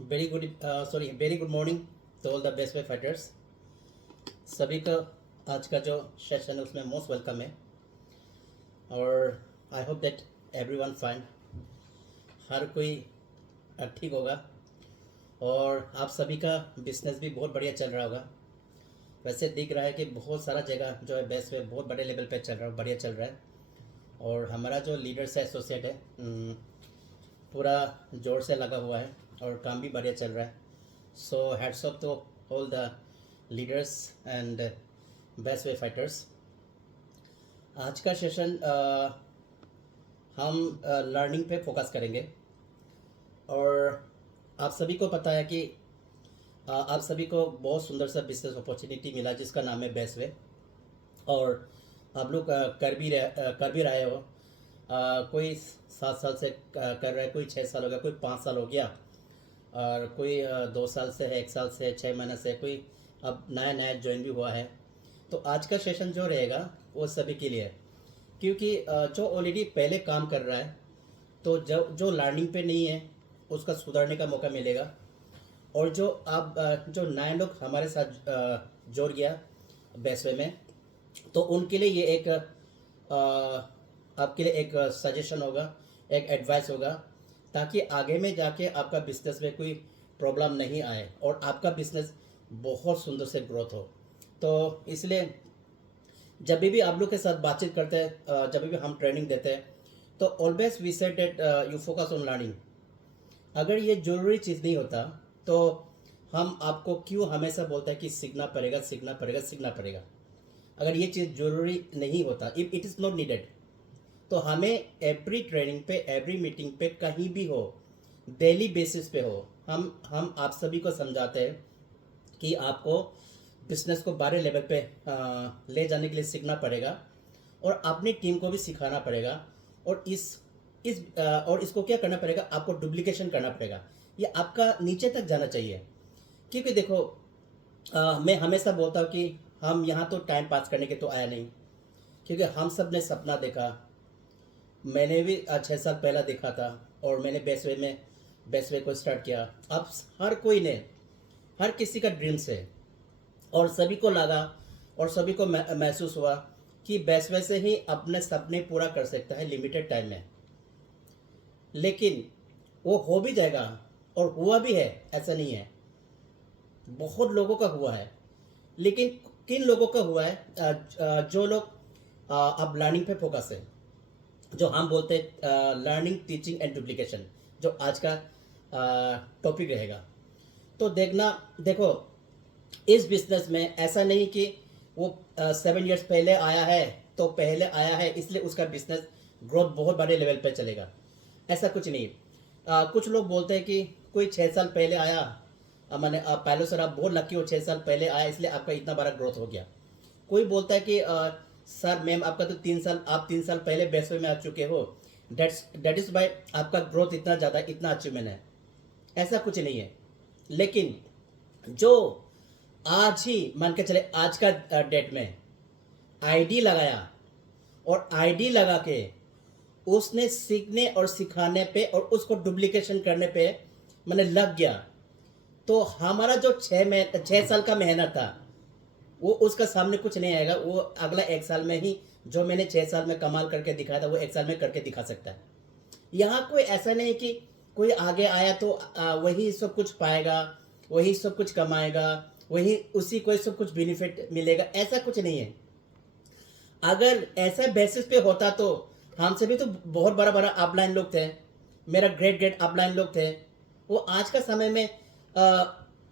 Very good morning to all the best way fighters. सभी का आज का जो सेशन है उसमें मोस्ट वेलकम है और I hope that everyone fine, हर कोई ठीक होगा और आप सभी का बिजनेस भी बहुत बढ़िया चल रहा होगा। वैसे दिख रहा है कि बहुत सारा जगह जो है बेस्ट वे बहुत बड़े लेवल पे चल रहा है, बढ़िया चल रहा है और हमारा जो लीडर्स है एसोसिएट है पूरा जोर से लगा हुआ है और काम भी बढ़िया चल रहा है। So hats off to all the leaders and best way fighters. आज का सेशन हम लर्निंग पे फोकस करेंगे और आप सभी को पता है कि आप सभी को बहुत सुंदर सा बिजनेस अपॉर्चुनिटी मिला जिसका नाम है बेस्ट वे और आप लोग कर भी रहे हो। कोई 7 साल से कर रहा है, कोई 6 साल हो गया, कोई 5 साल हो गया और कोई 2 साल से है, 1 साल से है, 6 महीने से, कोई अब नया नया ज्वाइन भी हुआ है। तो आज का सेशन जो रहेगा वो सभी के लिए है क्योंकि जो ऑलरेडी पहले काम कर रहा है तो जो लर्निंग पे नहीं है उसका सुधारने का मौका मिलेगा और जो आप जो नए लोग हमारे साथ जोड़ गया बेस्ट वे में तो उनके लिए ये एक आपके लिए एक सजेशन होगा, एक एडवाइस होगा ताकि आगे में जाके आपका बिजनेस में कोई प्रॉब्लम नहीं आए और आपका बिजनेस बहुत सुंदर से ग्रोथ हो। तो इसलिए जब भी आप लोग के साथ बातचीत करते हैं, जब भी हम ट्रेनिंग देते हैं तो always we said that you focus on learning. अगर ये ज़रूरी चीज़ नहीं होता तो हम आपको क्यों हमेशा बोलते हैं कि सीखना पड़ेगा सीखना पड़ेगा सीखना पड़ेगा। अगर ये चीज़ ज़रूरी नहीं होता, if it is not needed, तो हमें एवरी ट्रेनिंग पे, एवरी मीटिंग पे, कहीं भी हो, डेली बेसिस पे हो, हम आप सभी को समझाते हैं कि आपको बिजनेस को बड़े लेवल पे ले जाने के लिए सीखना पड़ेगा और अपनी टीम को भी सिखाना पड़ेगा और और इसको क्या करना पड़ेगा, आपको डुप्लीकेशन करना पड़ेगा। ये आपका नीचे तक जाना चाहिए क्योंकि देखो मैं हमेशा बोलता हूँ कि हम यहाँ तो टाइम पास करने के तो आया नहीं, क्योंकि हम सब ने सपना देखा। मैंने भी 6 साल पहला देखा था और मैंने बेस्ट वे को स्टार्ट किया। अब हर कोई ने, हर किसी का ड्रीम्स है और सभी को लगा और सभी को महसूस हुआ कि बेस्ट वे से ही अपने सपने पूरा कर सकता है लिमिटेड टाइम में। लेकिन वो हो भी जाएगा और हुआ भी है, ऐसा नहीं है, बहुत लोगों का हुआ है। लेकिन किन लोगों का हुआ है? जो लोग अब लर्निंग पे फोकस है, जो हम बोलते हैं लर्निंग, टीचिंग एंड डुप्लीकेशन, जो आज का टॉपिक रहेगा। तो देखो इस बिजनेस में ऐसा नहीं कि वो 7 इयर्स पहले आया है तो पहले आया है इसलिए उसका बिजनेस ग्रोथ बहुत बड़े लेवल पे चलेगा, ऐसा कुछ नहीं। कुछ लोग बोलते हैं कि कोई 6 साल पहले आया, मैंने पहले सर आप बहुत लकी हो, 6 साल पहले आया इसलिए आपका इतना बड़ा ग्रोथ हो गया। कोई बोलता है कि सर मैम आपका तो 3 साल, आप 3 साल पहले बेस्ट वे में आ चुके हो, डेट इज बाय आपका ग्रोथ इतना ज़्यादा, इतना अचीवमेंट है, ऐसा कुछ नहीं है। लेकिन जो आज ही मान के चले, आज का डेट में आईडी लगाया और आईडी लगा के उसने सीखने और सिखाने पे और उसको डुप्लीकेशन करने पे मैंने लग गया, तो हमारा जो 6 साल का मेहनत था वो उसका सामने कुछ नहीं आएगा। वो अगला 1 साल में ही जो मैंने 6 साल में कमाल करके दिखाया था वो 1 साल में करके दिखा सकता है। यहाँ कोई ऐसा नहीं कि कोई आगे आया तो वही सब कुछ पाएगा, वही सब कुछ कमाएगा, वही उसी को सब कुछ बेनिफिट मिलेगा, ऐसा कुछ नहीं है। अगर ऐसा बेसिस पे होता तो हमसे भी तो बहुत बड़ा बड़ा अपलाइन लोग थे, मेरा ग्रेट अपलाइन लोग थे, वो आज का समय में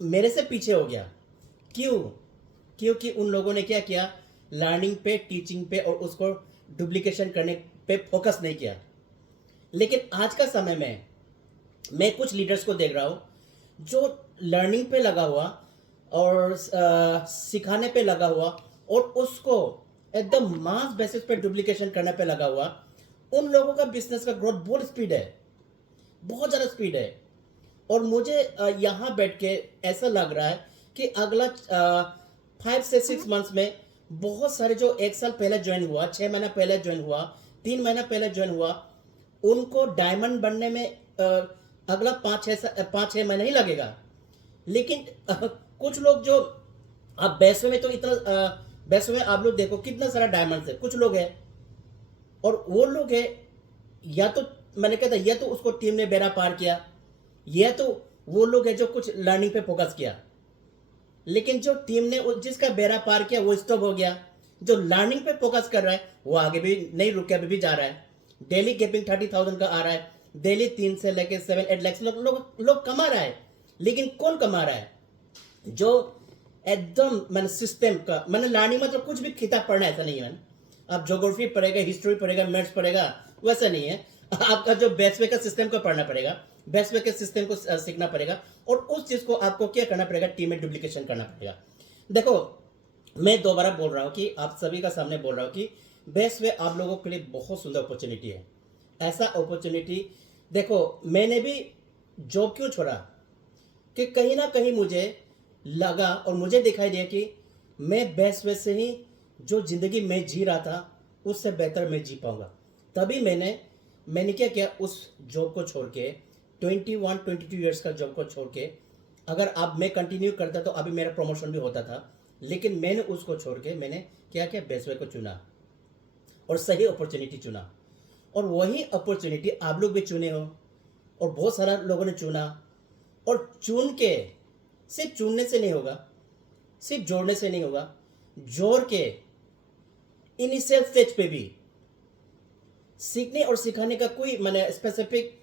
मेरे से पीछे हो गया। क्यों? क्योंकि उन लोगों ने क्या किया, लर्निंग पे, टीचिंग पे और उसको डुप्लीकेशन करने पे फोकस नहीं किया। लेकिन आज का समय में मैं कुछ लीडर्स को देख रहा हूँ जो लर्निंग पे लगा हुआ और सिखाने पे लगा हुआ और उसको एकदम मास बेसिस पे डुप्लीकेशन करने पे लगा हुआ। उन लोगों का बिजनेस का ग्रोथ बहुत स्पीड है, बहुत ज़्यादा स्पीड है। और मुझे यहाँ बैठ के ऐसा लग रहा है कि अगला 5 से 6 मंथ्स में बहुत सारे जो 1 साल पहले ज्वाइन हुआ, 6 महीना पहले ज्वाइन हुआ, 3 महीना पहले ज्वाइन हुआ, उनको डायमंड बनने में अगला 5-6 महीना ही लगेगा। लेकिन कुछ लोग जो आप बैसवे में तो इतना बैसवे में आप लोग देखो कितना सारा डायमंड्स है, कुछ लोग हैं और वो लोग है, या तो मैंने कहा था या तो उसको टीम ने बेड़ा पार किया, या तो वो लोग है जो कुछ लर्निंग पे फोकस किया। लेकिन जो टीम ने जिसका बेड़ा पार किया वो स्टॉप हो गया, जो लर्निंग पे फोकस कर रहा है वो आगे भी नहीं रुक के अभी भी जा रहा है। डेली गेपिंग 30,000 का आ रहा है, डेली 3 से लेके 7-8 लाख लोग कमा रहा है। लेकिन कौन कमा रहा है? जो एकदम मैंने सिस्टम का, मैंने लर्निंग मतलब कुछ भी किताब पढ़ना ऐसा नहीं है मैंने, आप ज्योग्राफी पढ़ेगा, हिस्ट्री पढ़ेगा, मैथ्स पढ़ेगा, वैसा नहीं है। आपका जो बेस्ट वे का सिस्टम को पढ़ना पड़ेगा, बेस्ट वे के सिस्टम को सीखना पड़ेगा, और उस चीज को आपको क्या करना पड़ेगा, टीम में डुप्लीकेशन करना पड़ेगा। देखो मैं दोबारा बोल रहा हूँ कि आप सभी का सामने बोल रहा हूँ कि बेस्ट वे आप लोगों के लिए बहुत सुंदर अपॉर्चुनिटी है। ऐसा अपॉर्चुनिटी देखो, मैंने भी जॉब क्यों छोड़ा कि कहीं ना कहीं मुझे लगा और मुझे दिखाई दिया कि मैं बेस्ट वे से ही जो ज़िंदगी मैं जी रहा था उससे बेहतर मैं जी पाऊंगा। तभी मैंने क्या किया, उस जॉब को छोड़ के 21-22 ईयर्स का जॉब को छोड़ के, अगर अब मैं कंटिन्यू करता तो अभी मेरा प्रमोशन भी होता था, लेकिन मैंने उसको छोड़ के मैंने क्या किया, बेस्ट वे को चुना और सही अपॉर्चुनिटी चुना। और वही अपॉर्चुनिटी आप लोग भी चुने हो और बहुत सारा लोगों ने चुना। और चुन के सिर्फ चुनने से नहीं होगा, सिर्फ जोड़ने से नहीं होगा, जोड़ के इनिशियल स्टेज पे भी सीखने और सिखाने का कोई मैंने स्पेसिफिक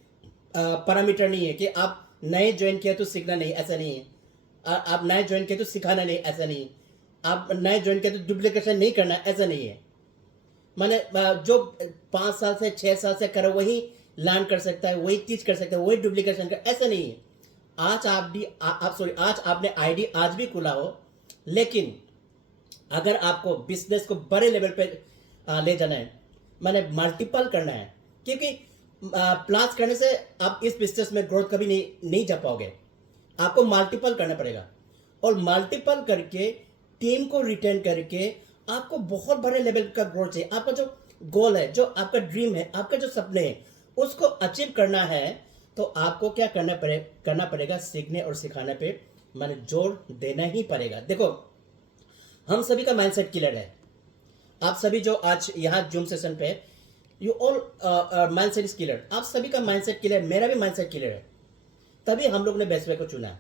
पैरामीटर नहीं है कि आप नए ज्वाइन किया तो सीखना नहीं, ऐसा नहीं है। आप नए ज्वाइन किया तो सिखाना नहीं, ऐसा नहीं है। आप नए ज्वाइन किया तो डुप्लीकेशन नहीं करना, ऐसा नहीं है। मैंने जो 5 साल से 6 साल से करो वही लर्न कर सकता है, वही टीच कर सकता है, वही डुप्लीकेशन कर, ऐसा नहीं है। आज आज आपने आईडी आज भी खुला हो, लेकिन अगर आपको बिजनेस को बड़े लेवल पे ले जाना है, मैंने मल्टीपल करना है, क्योंकि प्लस करने से आप इस बिजनेस में ग्रोथ कभी नहीं जा पाओगे। आपको मल्टीपल करना पड़ेगा, और मल्टीपल करके टीम को रिटेन करके आपको बहुत बड़े लेवल का ग्रोथ चाहिए। आपका जो गोल है, जो आपका ड्रीम है, आपका जो सपने हैं, उसको अचीव करना है, तो आपको क्या करना पड़ेगा, सीखने और सिखाने पे मैंने जोर देना ही पड़ेगा। देखो हम सभी का माइंडसेट क्लियर है, आप सभी जो आज यहाँ जूम सेशन पे, you all mindset is clear, आप सभी का माइंडसेट क्लियर, मेरा भी माइंडसेट क्लियर है। तभी हम लोग ने बेस्ट वे को चुना है,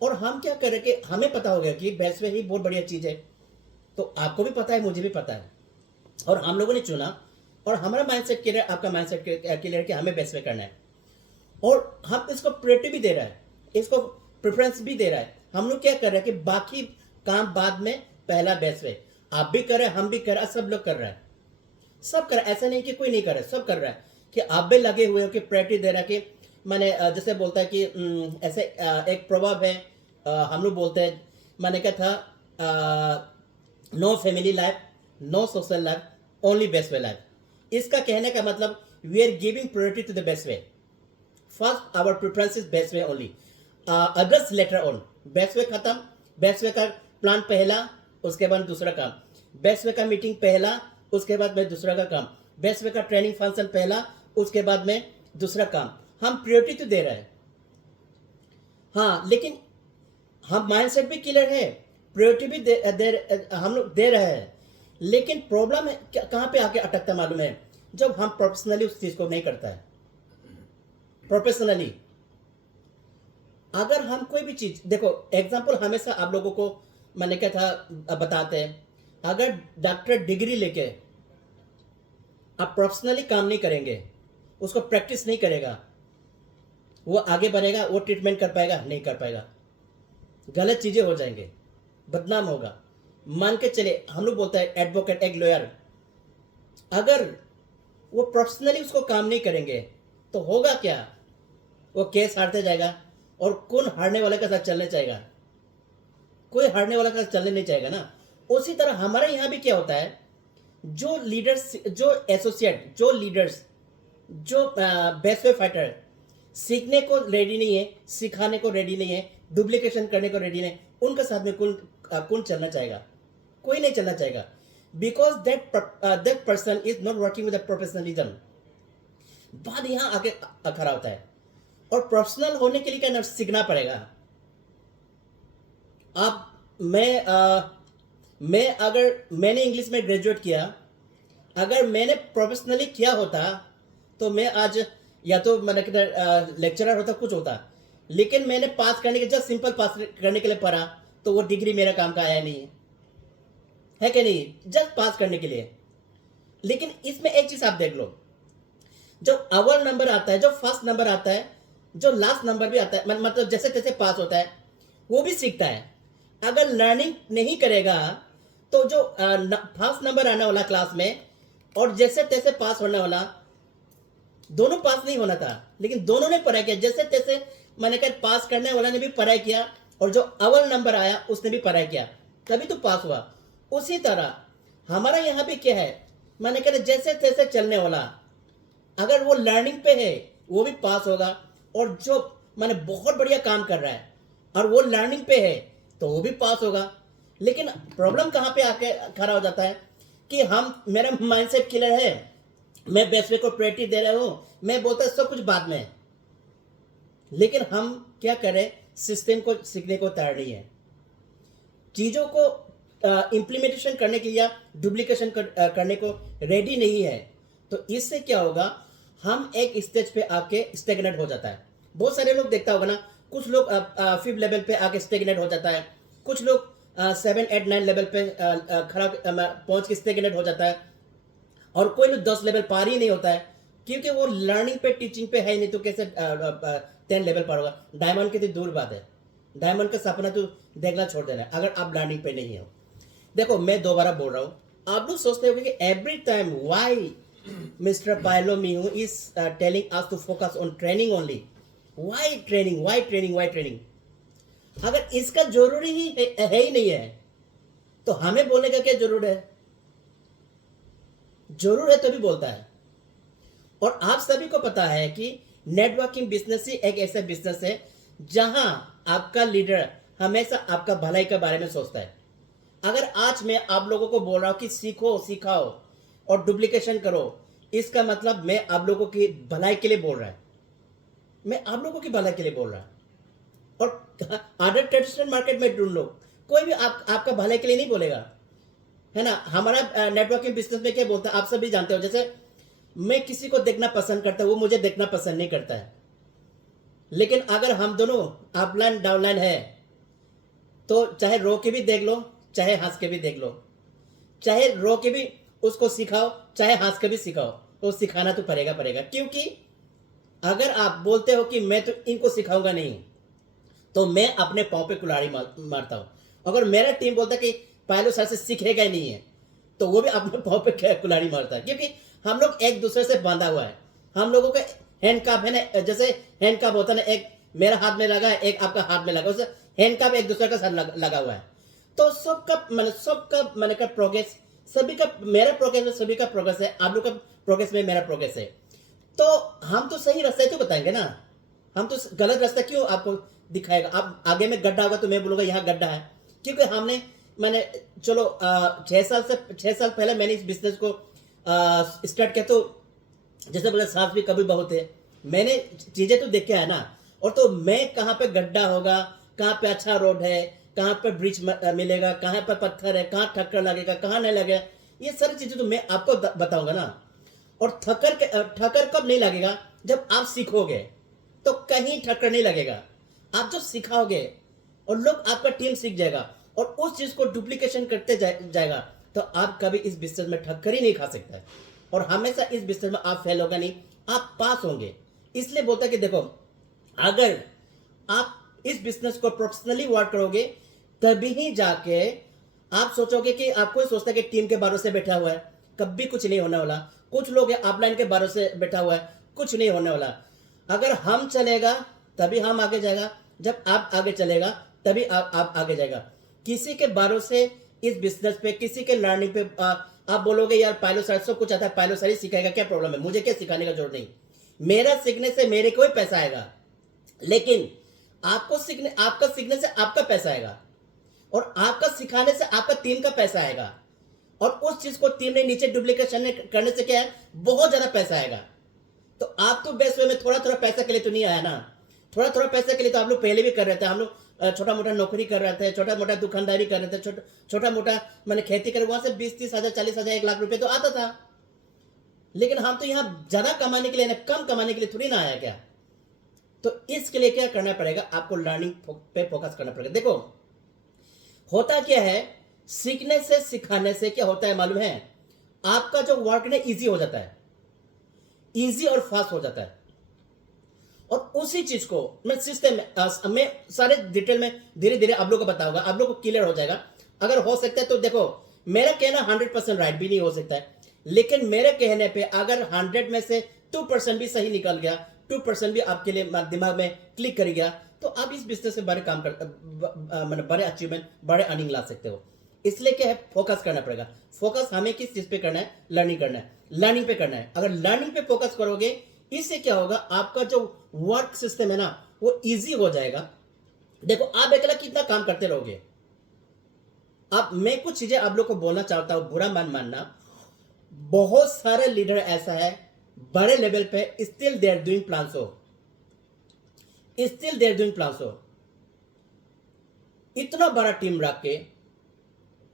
और हम क्या करें कि हमें पता हो गया कि बेस्ट वे ही बहुत बढ़िया चीज़ है। तो आपको भी पता है, मुझे भी पता है, और हम लोगों ने चुना, और हमारा माइंडसेट क्लियर, आपका माइंडसेट क्लियर कि हमें बेस्ट वे करना है, और हम इसको प्रायोरिटी भी दे रहा है, इसको प्रेफरेंस भी दे रहा है। हम लोग क्या कर रहे हैं कि बाकी काम बाद में, पहला बेस्ट वे। आप भी कर रहे हैं, हम भी कर रहे हैं, सब लोग कर रहे हैं, सब कर रहे हैं। ऐसा नहीं कि कोई नहीं कर रहा है, सब कर रहा है। कि आप भी लगे हुए हो कि प्रायोरिटी दे रहा है कि मैंने जैसे बोलता है कि ऐसे एक प्रभाव है, हम लोग बोलते हैं, मैंने क्या था, no family life, no social life, only best way life. इसका कहने का मतलब we are giving priority to the best way. First our preference is best way only, others later on. Best way खत्म, बेस्ट वे का plan पहला, उसके बाद दूसरा काम, बेस्ट वे का मीटिंग पहला, उसके बाद में दूसरा का काम, बेस्ट वे का ट्रेनिंग फंक्शन पहला, उसके बाद में दूसरा काम। हम प्रायोरिटी तो दे रहे हैं, हाँ, लेकिन हम माइंडसेट भी क्लियर है, प्रायोरिटी भी हम लोग दे रहे हैं। लेकिन प्रॉब्लम है कहाँ पे आके अटकता मालूम है, जब हम प्रोफेशनली उस चीज को नहीं करता है। प्रोफेशनली अगर हम कोई भी चीज, देखो एग्जांपल हमेशा आप लोगों को मैंने क्या था बताते हैं, अगर डॉक्टर डिग्री लेके आप प्रोफेशनली काम नहीं करेंगे, उसको प्रैक्टिस नहीं करेगा, वो आगे बढ़ेगा, वो ट्रीटमेंट कर पाएगा, नहीं कर पाएगा, गलत चीजें हो जाएंगे, बदनाम होगा। मान के चले, हम लोग बोलते हैं एडवोकेट, एक लॉयर, अगर वो प्रोफेशनली उसको काम नहीं करेंगे तो होगा क्या, वो केस हारते जाएगा, और कौन हारने वाले के साथ चलने चाहेगा, कोई हारने वाला के साथ चलने नहीं चाहेगा ना। उसी तरह हमारे यहाँ भी क्या होता है, जो लीडर्स, जो एसोसिएट, जो लीडर्स, जो बेस्ट वे फाइटर सीखने को रेडी नहीं है, सिखाने को रेडी नहीं है, डुप्लीकेशन करने को रेडी नहीं, उनके साथ में कौन चलना चाहेगा, कोई नहीं चलना चाहेगा। Because that person is not working with professionalism. बात यहाँ आगे खड़ा होता है, और प्रोफेशनल होने के लिए क्या ना सीखना पड़ेगा। आप मैं अगर मैंने इंग्लिश में ग्रेजुएट किया, अगर मैंने प्रोफेशनली किया होता तो मैं आज या तो मैंने लेक्चरर होता, कुछ होता। लेकिन मैंने पास करने के, जस्ट सिंपल पास करने के लिए पढ़ा, तो वो डिग्री मेरा काम का आया नहीं है कि नहीं, जस्ट पास करने के लिए। लेकिन इसमें एक चीज आप देख लो, जो अव्वल नंबर आता है, जो फर्स्ट नंबर आता है, जो लास्ट नंबर भी आता है, मतलब जैसे तैसे पास होता है, वो भी सीखता है। अगर लर्निंग नहीं करेगा तो जो फर्स्ट नंबर आने वाला क्लास में और जैसे तैसे पास होने वाला, दोनों पास नहीं होना था। लेकिन दोनों ने पढ़ाई किया, जैसे तैसे मैंने कहा पास करने वाला ने भी पढ़ाई किया और जो अव्वल नंबर आया उसने भी पढ़ाई किया, तभी तो पास हुआ। उसी तरह हमारा यहाँ भी क्या है, मैंने कहा जैसे तैसे चलने वाला, अगर वो लर्निंग पे है वो भी पास होगा। और जो मैंने बहुत बढ़िया काम कर रहा है और वो लर्निंग पे है तो वो भी पास होगा। लेकिन प्रॉब्लम कहाँ पे आके खड़ा हो जाता है कि मेरा माइंडसेट क्लियर है, मैं बेस्ट वे को प्रायोरिटी दे रहा हूं, मैं बोलता सब कुछ बाद में। लेकिन हम क्या करें, सिस्टम को सीखने को तैयार नहीं है, चीजों को इम्प्लीमेंटेशन करने के लिए, डुप्लीकेशन करने को रेडी नहीं है। तो इससे क्या होगा, हम एक स्टेज पे आके स्टेगनेट हो जाता है। बहुत सारे लोग देखता होगा ना, कुछ लोग 5th लेवल पे आके स्टेगनेट हो जाता है, कुछ लोग 7, 8, 9 लेवल पे खड़ा पहुंच के स्टेगनेट हो जाता है, और कोई लोग 10 लेवल पार ही नहीं होता है, क्योंकि वो लर्निंग पे, टीचिंग पे है नहीं। तो कैसे 10 लेवल पार होगा? डायमंड की तो दूर बात है, डायमंड का सपना तो देखना छोड़ देना है अगर आप लर्निंग पे नहीं हो। देखो मैं दोबारा बोल रहा हूं, आप लोग सोचते हो कि एवरी टाइम वाई मिस्टर पायलोमीहू is telling us to focus on training only. Why training, why training, why training? अगर इसका जरूरी ही है ही नहीं है तो हमें बोलने का क्या जरूर है? जरूर है तभी बोलता है। और आप सभी को पता है कि नेटवर्किंग बिजनेस ही एक ऐसा बिजनेस है जहां आपका लीडर हमेशा आपका भलाई के बारे में सोचता है। अगर आज मैं आप लोगों को बोल रहा हूं कि सीखो, सिखाओ और डुप्लीकेशन करो, इसका मतलब मैं आप लोगों की भलाई के लिए बोल रहा है, मैं आप लोगों की भलाई के लिए बोल रहा है। और अदर ट्रेडिशनल मार्केट में ढूंढ लो, कोई भी आपका भलाई के लिए नहीं बोलेगा, है ना। हमारा नेटवर्किंग बिजनेस में क्या बोलता है आप सभी जानते हो। जैसे मैं किसी को देखना पसंद करता हूं, वो मुझे देखना पसंद नहीं करता है। लेकिन अगर हम दोनों अपलाइन डाउनलाइन है तो चाहे रो के भी देख लो, चाहे हंस के भी देख लो, चाहे रो के भी उसको सिखाओ, चाहे हंस के भी सिखाओ, तो सिखाना तो पड़ेगा पड़ेगा। क्योंकि अगर आप बोलते हो कि मैं तो इनको सिखाऊंगा नहीं, तो मैं अपने पाँव पे कुल्हाड़ी मारता हूं। अगर मेरा टीम बोलता है कि पायलो सर से सीखेगा ही नहीं है, तो वो भी अपने पाँव पे कुल्हाड़ी मारता है। क्योंकि हम लोग एक दूसरे से बांधा हुआ है, हम लोगों का हैंड काप है ना, जैसे हैंड काप होता है ना, एक मेरा हाथ में लगा है, एक आपका हाथ में लगा, उसे हैंड काप एक दूसरे का साथ लगा हुआ है। तो सबका मैंने का प्रोग्रेस, सभी का, मेरा प्रोग्रेस में सभी का प्रोग्रेस है, आप लोग का प्रोग्रेस में मेरा प्रोग्रेस है। तो हम तो सही रास्ता तो बताएंगे ना, हम तो गलत रास्ता क्यों आपको दिखाएगा? आप आगे में गड्ढा होगा तो मैं बोलूंगा यहाँ गड्ढा है, क्योंकि मैंने चलो 6 साल पहले मैंने इस बिजनेस को स्टार्ट किया। तो जैसे बोले सास भी कभी बहुत है, मैंने चीजें तो देखे है ना। और तो मैं कहाँ पे गड्ढा होगा, कहाँ पे अच्छा रोड है, कहाँ पे ब्रिज मिलेगा, कहाँ पे पत्थर है, कहाँ ठक्कर लगेगा, कहाँ नहीं लगेगा, ये सारी चीजें तो मैं आपको बताऊंगा ना। और ठक्कर कब नहीं लगेगा? जब आप सीखोगे, तो कहीं ठक्कर नहीं लगेगा। आप जब सिखाओगे और लोग, आपका टीम सीख जाएगा और उस चीज को डुप्लीकेशन करते जाएगा, तो आप कभी इस बिजनेस में ठक्कर ही नहीं खा सकता। और हमेशा इस बिजनेस में आप फेल होगा नहीं, आप पास होंगे। इसलिए बोलता है कि देखो, अगर आप इस बिजनेस को प्रोफेशनली वर्क करोगे, तभी ही जाके आप सोचोगे कि आपको सोचता है कि टीम के भरोसे बैठा हुआ है, कभी कुछ नहीं होने वाला। कुछ लोग अपलाइन के भरोसे बैठा हुआ है, कुछ नहीं होने वाला। अगर हम चलेगा तभी हम आगे जाएगा, जब आप आगे चलेगा तभी आप आगे जाएगा। किसी के भरोसे इस बिजनेस पे, किसी के लर्निंग पे आप बोलोगे यार पायलो सर सब कुछ आता है, पायलो सर ही सिखाएगा, क्या प्रॉब्लम है, मुझे क्या सिखाने का जरूरत नहीं, मेरा सीखने से मेरे को ही पैसा आएगा। लेकिन आपका सीखने से आपका पैसा आएगा, और आपका सिखाने से आपका टीम का पैसा आएगा। और उस चीज को टीम ने नीचे डुप्लीकेशन करने से क्या है, बहुत ज्यादा पैसा आएगा। तो आप तो बेस्ट वे में थोड़ा थोड़ा पैसा के लिए तो नहीं आया ना, थोड़ा थोड़ा पैसे के लिए तो आप लोग पहले भी कर रहे थे, हम लोग छोटा मोटा नौकरी कर रहे थे, छोटा मोटा दुकानदारी कर रहे थे, छोटा मोटा मैंने खेती कर, वहां से 20-30 हजार 40 हजार 1 लाख रुपए तो आता था। लेकिन हम तो यहाँ ज्यादा कमाने के लिए ना, कम कमाने के लिए थोड़ी ना आया क्या। तो इसके लिए क्या करना पड़ेगा, आपको लर्निंग पे फोकस करना पड़ेगा। देखो होता क्या है, सीखने से सिखाने से क्या होता है मालूम है, आपका जो वर्क ना इजी हो जाता है, इजी और फास्ट हो जाता है। और उसी चीज को मैं सिस्टम में मैं सारे डिटेल में धीरे धीरे आप लोगों को बताऊंगा, आप लोगों को क्लियर हो जाएगा। अगर हो सकता है तो देखो, मेरा कहना 100% राइट भी नहीं हो सकता है, लेकिन मेरे कहने पे अगर 100 में से 2% भी सही निकल गया, 2% भी आपके लिए दिमाग में क्लिक कर गया, तो आप इस बिजनेस में बड़े काम कर मतलब बड़े अचीवमेंट, बड़े अर्निंग ला सकते हो। इसलिए क्या है, फोकस करना पड़ेगा। फोकस हमें किस चीज पे करना है, लर्निंग करना है, लर्निंग पे करना है। अगर लर्निंग पे फोकस करोगे, इससे क्या होगा, आपका जो वर्क सिस्टम है ना वो इजी हो जाएगा। देखो आप अकेला कितना काम करते रहोगे। अब मैं कुछ चीजें आप लोग को बोलना चाहता हूं, बुरा मन मानना। बहुत सारे लीडर ऐसा है बड़े लेवल पे, still they are doing plan so, still they are doing plan so. इतना बड़ा टीम रख के,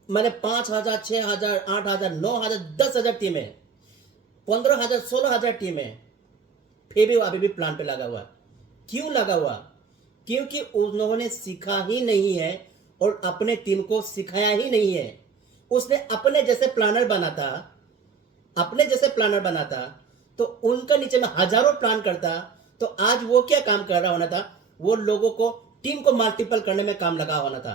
मैंने 5,000 6,000 8,000 9,000 10,000 टीम है, 15,000 16,000 टीम है, फिर भी वो अभी भी प्लान पे लगा हुआ। क्यों लगा हुआ, क्योंकि उन्होंने सीखा ही नहीं है और अपने टीम को सिखाया ही नहीं है। उसने अपने जैसे प्लानर बना था, अपने जैसे प्लानर बना था, तो उनका नीचे में हजारों प्लान करता, तो आज वो क्या काम कर रहा होना था, वो लोगों को, टीम को मल्टीपल करने में काम लगा होना था,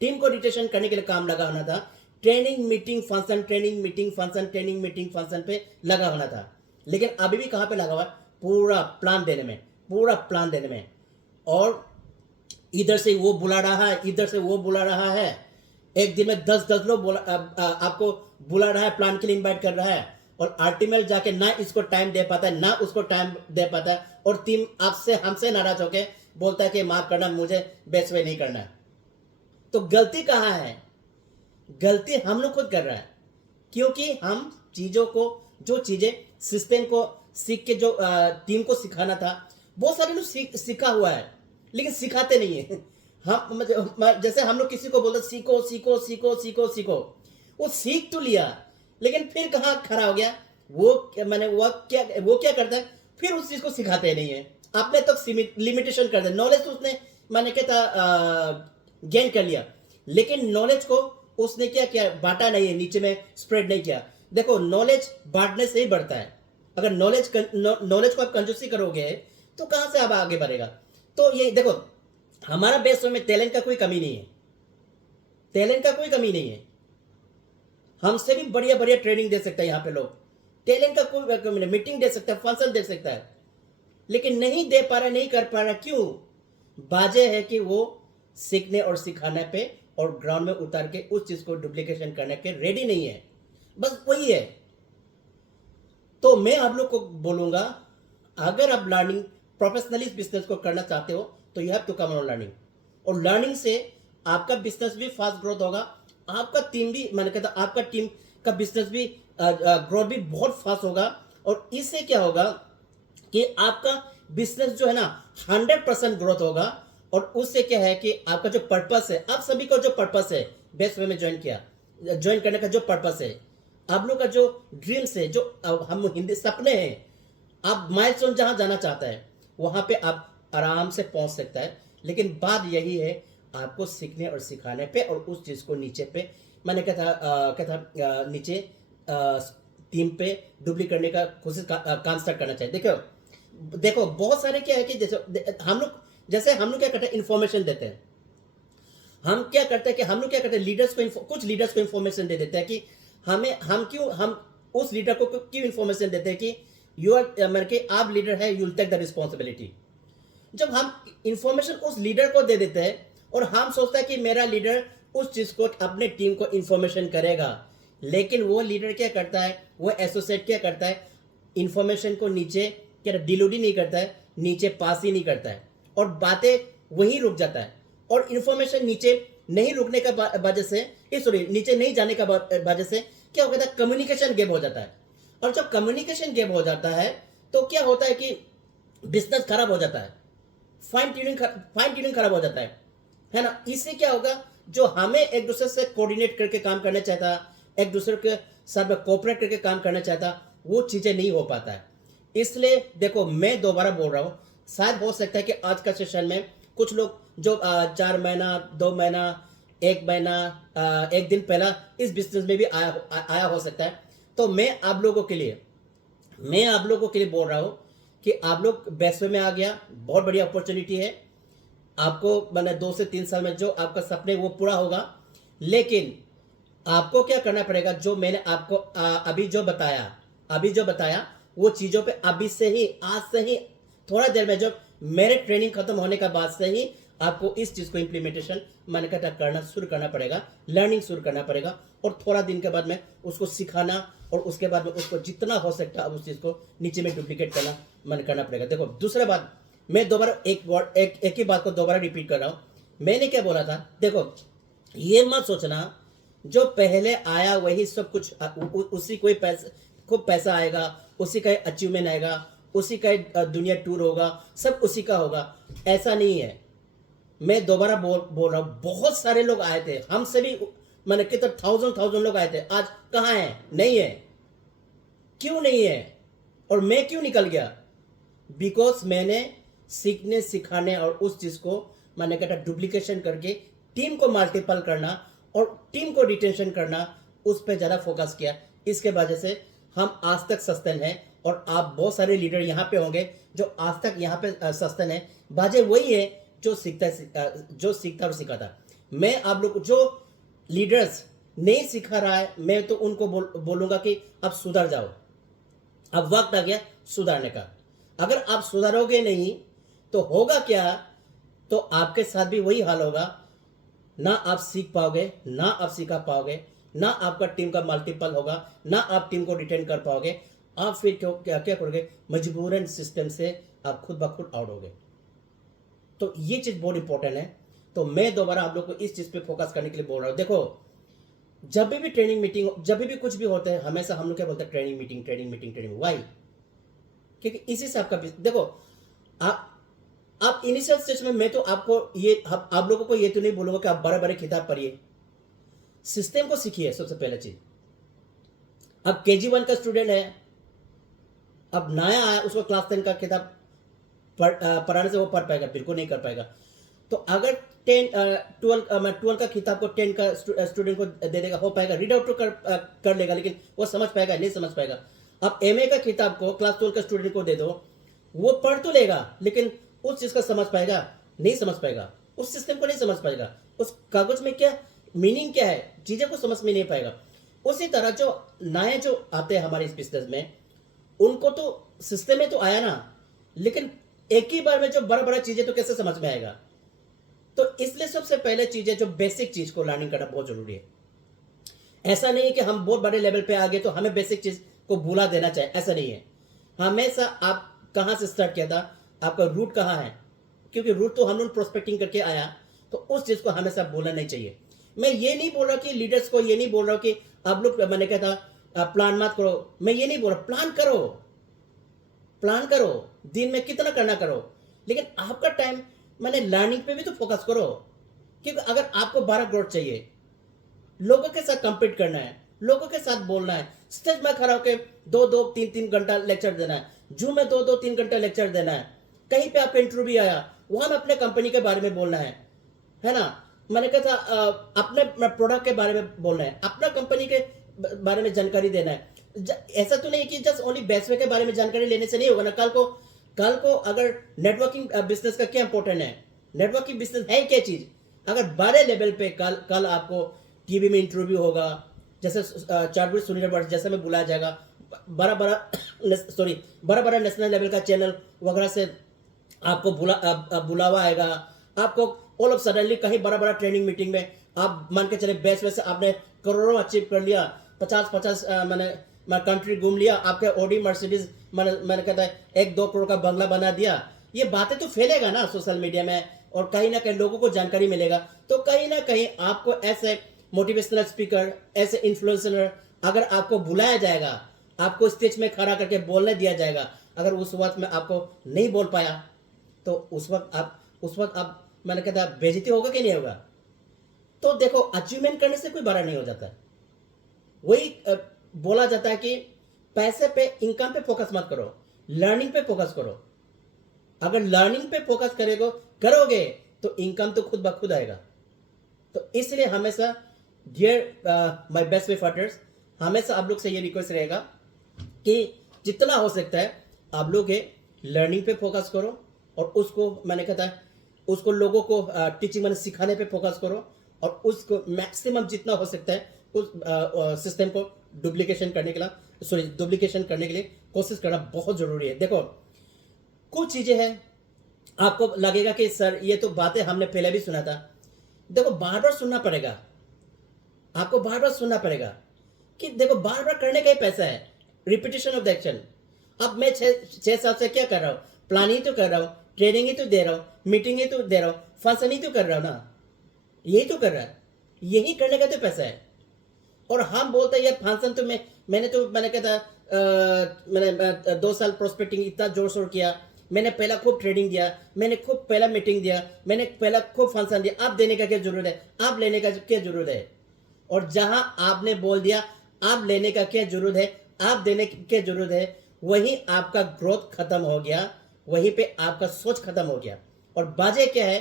टीम को रिटेशन करने के लिए काम लगा होना था, training meeting function, training meeting function, training meeting function पे लगा होना था। लेकिन अभी भी कहां पे लगा हुआ, पूरा प्लान देने में, पूरा प्लान देने में। और इधर से वो बुला रहा है, इधर से वो बुला रहा है, एक दिन में 10-10 लोग आपको बुला रहा है, प्लान के लिए इन्वाइट कर रहा है, और अल्टीमेट जाके ना इसको टाइम दे पाता है, ना उसको टाइम दे पाता है, और टीम आपसे हमसे नाराज होके बोलता है कि माफ करना, मुझे बेस्ट वे नहीं करना है। तो गलती कहाँ है, गलती हम लोग खुद कर रहा है, क्योंकि हम चीजों को, जो चीजें सिस्टम को सीख के जो टीम को सिखाना था, बहुत सारे लोग सीखा हुआ है लेकिन सिखाते नहीं है। हम जैसे हम लोग किसी को बोलते सीखो सीखो सीखो सीखो सीखो, वो सीख तो लिया लेकिन फिर कहाँ खड़ा हो गया, वो मैंने वो क्या करता है, फिर उस चीज को सिखाते नहीं है। आपने तो लिमिटेशन कर दिया, नॉलेज तो उसने मैंने कहता गेन कर लिया, लेकिन नॉलेज को उसने क्या किया, बांटा नहीं है, नीचे में स्प्रेड नहीं किया। देखो नॉलेज बांटने से ही बढ़ता है। अगर नॉलेज को आप कंजूसी करोगे तो कहां से आप आगे बढ़ेगा। तो ये देखो, हमारा बेस में टैलेंट का कोई कमी नहीं है, टैलेंट का कोई कमी नहीं है, हमसे भी बढ़िया बढ़िया ट्रेनिंग दे सकता है यहाँ पे लोग, टैलेंट का कोई कमी नहीं, मीटिंग दे सकता है, फंक्शन दे सकता है, लेकिन नहीं दे पा रहा, नहीं कर पा रहा। क्यों, बाजे है कि वो सीखने और सिखाने पे और ग्राउंड में उतार के उस चीज को डुप्लीकेशन करने के रेडी नहीं है, बस वही है। तो मैं आप लोग को बोलूंगा, अगर आप लर्निंग प्रोफेशनली इस बिजनेस को करना चाहते हो तो you have to come on learning, और लर्निंग से आपका बिजनेस भी फास्ट ग्रोथ होगा, आपका टीम भी, मैंने कहता आपका टीम का बिजनेस भी ग्रोथ भी बहुत फास्ट होगा। और इससे क्या होगा कि आपका बिजनेस जो है ना 100% ग्रोथ होगा। और उससे क्या है कि आपका जो पर्पस है, आप सभी का जो पर्पस है, बेस्ट वे में ज्वाइन करने का जो पर्पस है, आप लोग का जो ड्रीम्स है, जो हम हिंदी सपने हैं, आप माइलस्टोन जहां जाना चाहता है वहां पे आप आराम से पहुंच सकता है। लेकिन बात यही है, आपको सीखने और सिखाने पे और उस चीज को नीचे पे, मैंने कहता नीचे टीम पे डुप्लीकेट करने का कोशिश काम स्टार्ट करना चाहिए। देखो बहुत सारे क्या है कि जैसे हम लोग क्या करते हैं, इन्फॉर्मेशन देते हैं। हम क्या करते हैं कि हम लोग क्या करते हैं, कुछ लीडर्स को इन्फॉर्मेशन दे देते हैं कि हम उस लीडर को क्यों इन्फॉर्मेशन देते हैं कि आप लीडर है, you will take the responsibility. जब हम इंफॉर्मेशन उस लीडर को दे देते हैं और हम सोचते हैं कि मेरा लीडर उस चीज को अपने टीम को इंफॉर्मेशन करेगा, लेकिन वो लीडर क्या करता है, वो एसोसिएट क्या करता है, इंफॉर्मेशन को नीचे क्या डिलीवर नहीं करता है, नीचे पास ही नहीं करता है, और बातें वहीं रुक जाता है। और इंफॉर्मेशन नीचे नहीं रुकने का वजह से, नीचे नहीं जाने का वजह से क्या हो जाता है, कम्युनिकेशन गैप हो जाता है। और जब कम्युनिकेशन गैप हो जाता है तो क्या होता है कि बिजनेस खराब हो जाता है। फाइन ट्यूनिंग खराब हो जाता है ना। इससे क्या होगा, जो हमें एक दूसरे से कोऑर्डिनेट करके काम करना चाहता, एक दूसरे के साथ में कोऑपरेट करके काम करना चाहता, वो चीज़ें नहीं हो पाता है। इसलिए देखो, मैं दोबारा बोल रहा हूँ, शायद हो सकता है कि आज का सेशन में कुछ लोग जो 4 महीना, 2 महीना, 1 महीना, 1 दिन पहला इस बिजनेस में भी आया हो सकता है। तो मैं आप लोगों के लिए बोल रहा हूँ कि आप लोग बेस्ट में आ गया, बहुत बड़ी अपॉर्चुनिटी है आपको। मैंने 2 से 3 साल में जो आपका सपने वो पूरा होगा। लेकिन आपको क्या करना पड़ेगा, जो मैंने आपको अभी जो बताया वो चीज़ों पे अभी से ही, आज से ही, थोड़ा देर में, जब मेरे ट्रेनिंग खत्म होने के बाद से ही आपको इस चीज़ को इम्प्लीमेंटेशन मैंने कहता करना शुरू करना पड़ेगा, लर्निंग शुरू करना पड़ेगा। और थोड़ा दिन के बाद में उसको सिखाना, और उसके बाद में उसको जितना हो सकता है उस चीज़ को नीचे में डुप्लीकेट करना मन करना पड़ेगा। देखो, दूसरा बात, मैं दोबारा एक ही बात को दोबारा रिपीट कर रहा हूँ। मैंने क्या बोला था, देखो, ये मत सोचना जो पहले आया वही सब कुछ, उसी कोई पैसा, खूब पैसा आएगा, उसी का अचीवमेंट आएगा, उसी का दुनिया टूर होगा, सब उसी का होगा। ऐसा नहीं है। मैं दोबारा बोल रहा हूँ, बहुत सारे लोग आए थे, हम सभी, मैंने कितना थाउजेंड लोग आए थे, आज कहाँ हैं? नहीं है। क्यों नहीं है? और मैं क्यों निकल गया? बिकॉज मैंने सीखने, सिखाने और उस चीज़ को मैंने कहता डुप्लीकेशन करके टीम को मल्टीपल करना और टीम को रिटेंशन करना, उस पर ज़्यादा फोकस किया। इसके वजह से हम आज तक सस्टेन हैं, और आप बहुत सारे लीडर यहाँ पे होंगे जो आज तक यहाँ पे सस्टेन है। बाजे वही है जो सीखता और सिखाता। मैं आप लोग जो लीडर्स नहीं सिखा रहा है, मैं तो उनको बोलूँगा कि अब सुधर जाओ, अब वक्त आ गया सुधारने का। अगर आप सुधारोगे नहीं तो होगा क्या? तो आपके साथ भी वही हाल होगा। ना आप सीख पाओगे, ना आप सिखा पाओगे, ना आपका टीम का मल्टीपल होगा, ना आप टीम को रिटेन कर पाओगे। आप फिर क्या करोगे? मजबूरन सिस्टम से आप खुद ब खुद आउट होगे। तो ये चीज़ बहुत इंपॉर्टेंट है। तो मैं दोबारा आप लोग को इस चीज़ पे फोकस करने के लिए बोल रहा हूँ। देखो, जब भी ट्रेनिंग मीटिंग, जब भी कुछ भी होता है, हमेशा हम लोग क्या बोलते हैं? Training meeting, training meeting, training. Why? क्योंकि इसी से आपका देखो, आप इनिशियल स्टेज में, मैं तो आपको ये, आप लोगों को ये तो नहीं बोलूंगा कि आप बड़े बड़े किताब पढ़िए, सिस्टम को सीखिए सबसे पहले चीज। अब KG1 का स्टूडेंट है, अब नया आया, उसको क्लास 10 का किताब पढ़ाने से वो पढ़ पाएगा? बिल्कुल नहीं कर पाएगा। तो अगर 12 का किताब को 10 का स्टूडेंट को दे देगा, हो पाएगा? रीड आउट तो कर लेगा, लेकिन वो समझ पाएगा? नहीं समझ पाएगा। अब MA का किताब को क्लास 12 का स्टूडेंट को दे दो, वो पढ़ तो लेगा, लेकिन उस चीज़ का समझ पाएगा? नहीं समझ पाएगा। उस सिस्टम को नहीं समझ पाएगा। उस कागज में क्या मीनिंग क्या है, चीज़ें को समझ में नहीं पाएगा। उसी तरह जो नए जो आते हैं हमारे इस बिजनेस में, उनको तो सिस्टम में तो आया ना, लेकिन एक ही बार में जो बड़ा बड़ा चीज़ें तो कैसे समझ में आएगा? तो इसलिए सबसे पहले चीज़ें, जो बेसिक चीज़ को लर्निंग करना बहुत जरूरी है। ऐसा नहीं है कि हम बहुत बड़े लेवल पे आ गए तो हमें बेसिक चीज़ को भूला देना चाहिए, ऐसा नहीं है। हमेशा आप कहाँ से स्टार्ट किया था, आपका रूट कहाँ है, क्योंकि रूट तो हम लोग प्रोस्पेक्टिंग करके आया, तो उस चीज़ को हमेशा भूलना नहीं चाहिए। मैं ये नहीं बोल रहा कि लीडर्स को ये नहीं बोल रहा कि आप लोग, मैंने कहा था प्लान मत करो, मैं ये नहीं बोल रहा। प्लान करो, दिन में कितना करना करो, लेकिन आपका टाइम मैंने लर्निंग पे भी तो फोकस करो। क्योंकि अगर आपको 12 ग्रोथ चाहिए, लोगों के साथ कंपीट करना है, लोगों के साथ बोलना है, स्टेज में खड़ा होकर 2-3 घंटा लेक्चर देना है, जूम में 2-3 घंटा लेक्चर देना है, कहीं पे आपका इंटरव्यू आया, वहां में अपने कंपनी के बारे में बोलना है ना। मैंने कहा था अपने प्रोडक्ट के बारे में बोलना है, अपना कंपनी के बारे में जानकारी देना है। ऐसा तो नहीं कि जस्ट ओनली बेस्ट वे के बारे में जानकारी लेने से नहीं होगा ना। कल को अगर नेटवर्किंग बिजनेस का क्या इंपॉर्टेंट है, नेटवर्किंग बिजनेस है क्या चीज? अगर बड़े लेवल पे कल आपको टीवी में इंटरव्यू होगा, जैसे चार्टबुट सुनील वर्ड जैसे में बुलाया जाएगा, बड़ा बड़ा नेशनल लेवल का चैनल वगैरह से आपको बुलावा आएगा। आपको ऑल ऑफ सडनली कहीं बड़ा ट्रेनिंग मीटिंग में आप मान के चले बेस्ट वैसे आपने करोड़ों अचीव कर लिया, 50 मैंने कंट्री घूम लिया, आपके ऑडी मर्सिडीज मैंने कहता है 1-2 करोड़ का बंगला बना दिया। ये बातें तो फैलेगा ना सोशल मीडिया में, और कहीं ना कहीं लोगों को जानकारी मिलेगा। तो कहीं ना कहीं आपको ऐसे मोटिवेशनल स्पीकर, ऐसे इन्फ्लुएंसर अगर आपको बुलाया जाएगा, आपको स्टेज में खड़ा करके बोलने दिया जाएगा, अगर उस वक्त में आपको नहीं बोल पाया तो उस वक्त आप मैंने कहता बेइज्जती होगा कि नहीं होगा। तो देखो अचीवमेंट करने से कोई बड़ा नहीं हो जाता। वही बोला जाता है कि पैसे पे इनकम पे फोकस मत करो, लर्निंग पे फोकस करो। अगर लर्निंग पे फोकस करोगे तो इनकम तो खुद ब खुद आएगा। तो इसलिए हमेशा dear my best way fighters, हमेशा आप लोग से ये रिक्वेस्ट रहेगा कि जितना हो सकता है आप लोग ये लर्निंग पे फोकस करो और उसको मैंने कहता है उसको लोगों को टीचिंग मैंने सिखाने पे फोकस करो और उसको मैक्सिमम जितना हो सकता है उस सिस्टम को डुप्लीकेशन करने के लिए कोशिश करना बहुत ज़रूरी है। देखो कुछ चीज़ें हैं आपको लगेगा कि सर ये तो बातें हमने पहले भी सुना था। देखो बार बार सुनना पड़ेगा, आपको बार बार सुनना पड़ेगा कि देखो बार बार करने का ही पैसा है, रिपीटेशन ऑफ द एक्शन। अब मैं 6 साल से क्या कर रहा हूँ, प्लानिंग तो कर रहा हूँ, ट्रेनिंग ही तो दे रहा हूँ, मीटिंग ही तो दे रहा हूँ, फंक्शन ही तो कर रहा हूँ ना, यही तो कर रहा है, यही करने का तो पैसा है। और हम बोलते हैं यार फंक्शन तो मैंने कहता मैंने 2 साल प्रोस्पेक्टिंग इतना जोर शोर किया, मैंने पहला खूब ट्रेडिंग दिया, मैंने खूब पहला मीटिंग दिया, मैंने पहला खूब फंक्शन दिया, आप देने का क्या जरूरत है, आप लेने का क्या जरूरत है। और जहां आपने बोल दिया आप लेने का क्या जरूरत है, आप देने की क्या जरूरत है, वहीं आपका ग्रोथ खत्म हो गया, वहीं पे आपका सोच खत्म हो गया। और बाजे क्या है,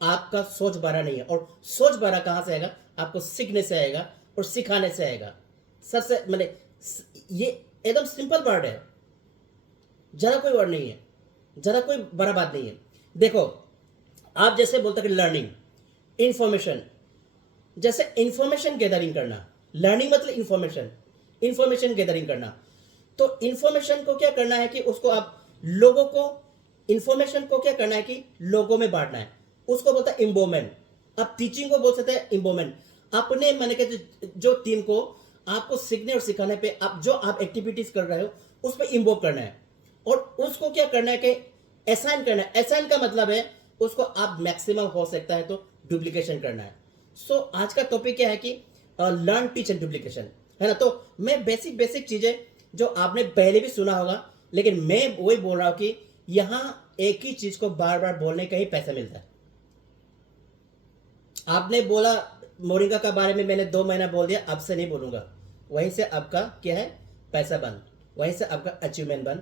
आपका सोच बड़ा नहीं है। और सोच बड़ा कहां से आएगा, आपको सीखने से आएगा और सिखाने से आएगा। सबसे मैंने ये एकदम सिंपल वर्ड है, ज़्यादा कोई वर्ड नहीं है, ज़्यादा कोई बड़ा बात नहीं है। देखो आप जैसे बोलते कि लर्निंग इंफॉर्मेशन, जैसे इंफॉर्मेशन गैदरिंग करना, लर्निंग मतलब इंफॉर्मेशन गैदरिंग करना। तो इंफॉर्मेशन को क्या करना है कि उसको आप लोगों को, इंफॉर्मेशन को क्या करना है कि लोगों में बांटना है, उसको बोलता है इम्बोमेंट। आप टीचिंग को बोल सकते हैं इम्बोमेंट। अपने मैंने कहते जो टीम को आपको सीखने और सिखाने पे आप जो आप एक्टिविटीज कर रहे हो उस पर इम्बोव करना है और उसको क्या करना है कि असाइन करना है। असाइन का मतलब है उसको आप मैक्सिमम हो सकता है तो डुप्लीकेशन करना है। सो आज का टॉपिक क्या है कि लर्न टीच एंड डुप्लीकेशन, है ना। तो मैं बेसिक चीजें जो आपने पहले भी सुना होगा, लेकिन मैं वही बोल रहा हूं कि यहां एक ही चीज को बार बार बोलने का ही पैसा मिलता है। आपने बोला मोरिंगा का बारे में, मैंने 2 महीना बोल दिया, अब से नहीं बोलूंगा। वहीं से आपका क्या है, पैसा बन, वहीं से आपका अचीवमेंट बन।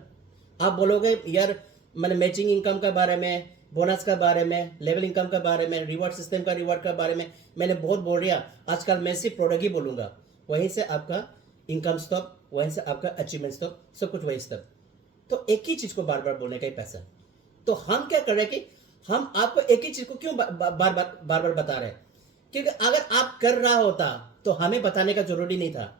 आप बोलोगे यार मैंने मैचिंग इनकम के बारे में, बोनस के बारे में, लेवल इनकम के बारे में, रिवॉर्ड सिस्टम का रिवॉर्ड के बारे में मैंने बहुत बोल दिया, आजकल मैं सिर्फ प्रोडक्ट ही बोलूंगा। वहीं से आपका इनकम स्टॉप, वहीं से आपका अचीवमेंट स्टॉप, सब कुछ वही स्टॉप। तो एक ही चीज को बार बार बोलने का ही पैसा। तो हम क्या कर रहे हैं कि हम आपको एक ही चीज को क्यों बार बार बता रहे हैं, क्योंकि अगर आप कर रहा होता तो हमें बताने का जरूरी नहीं था।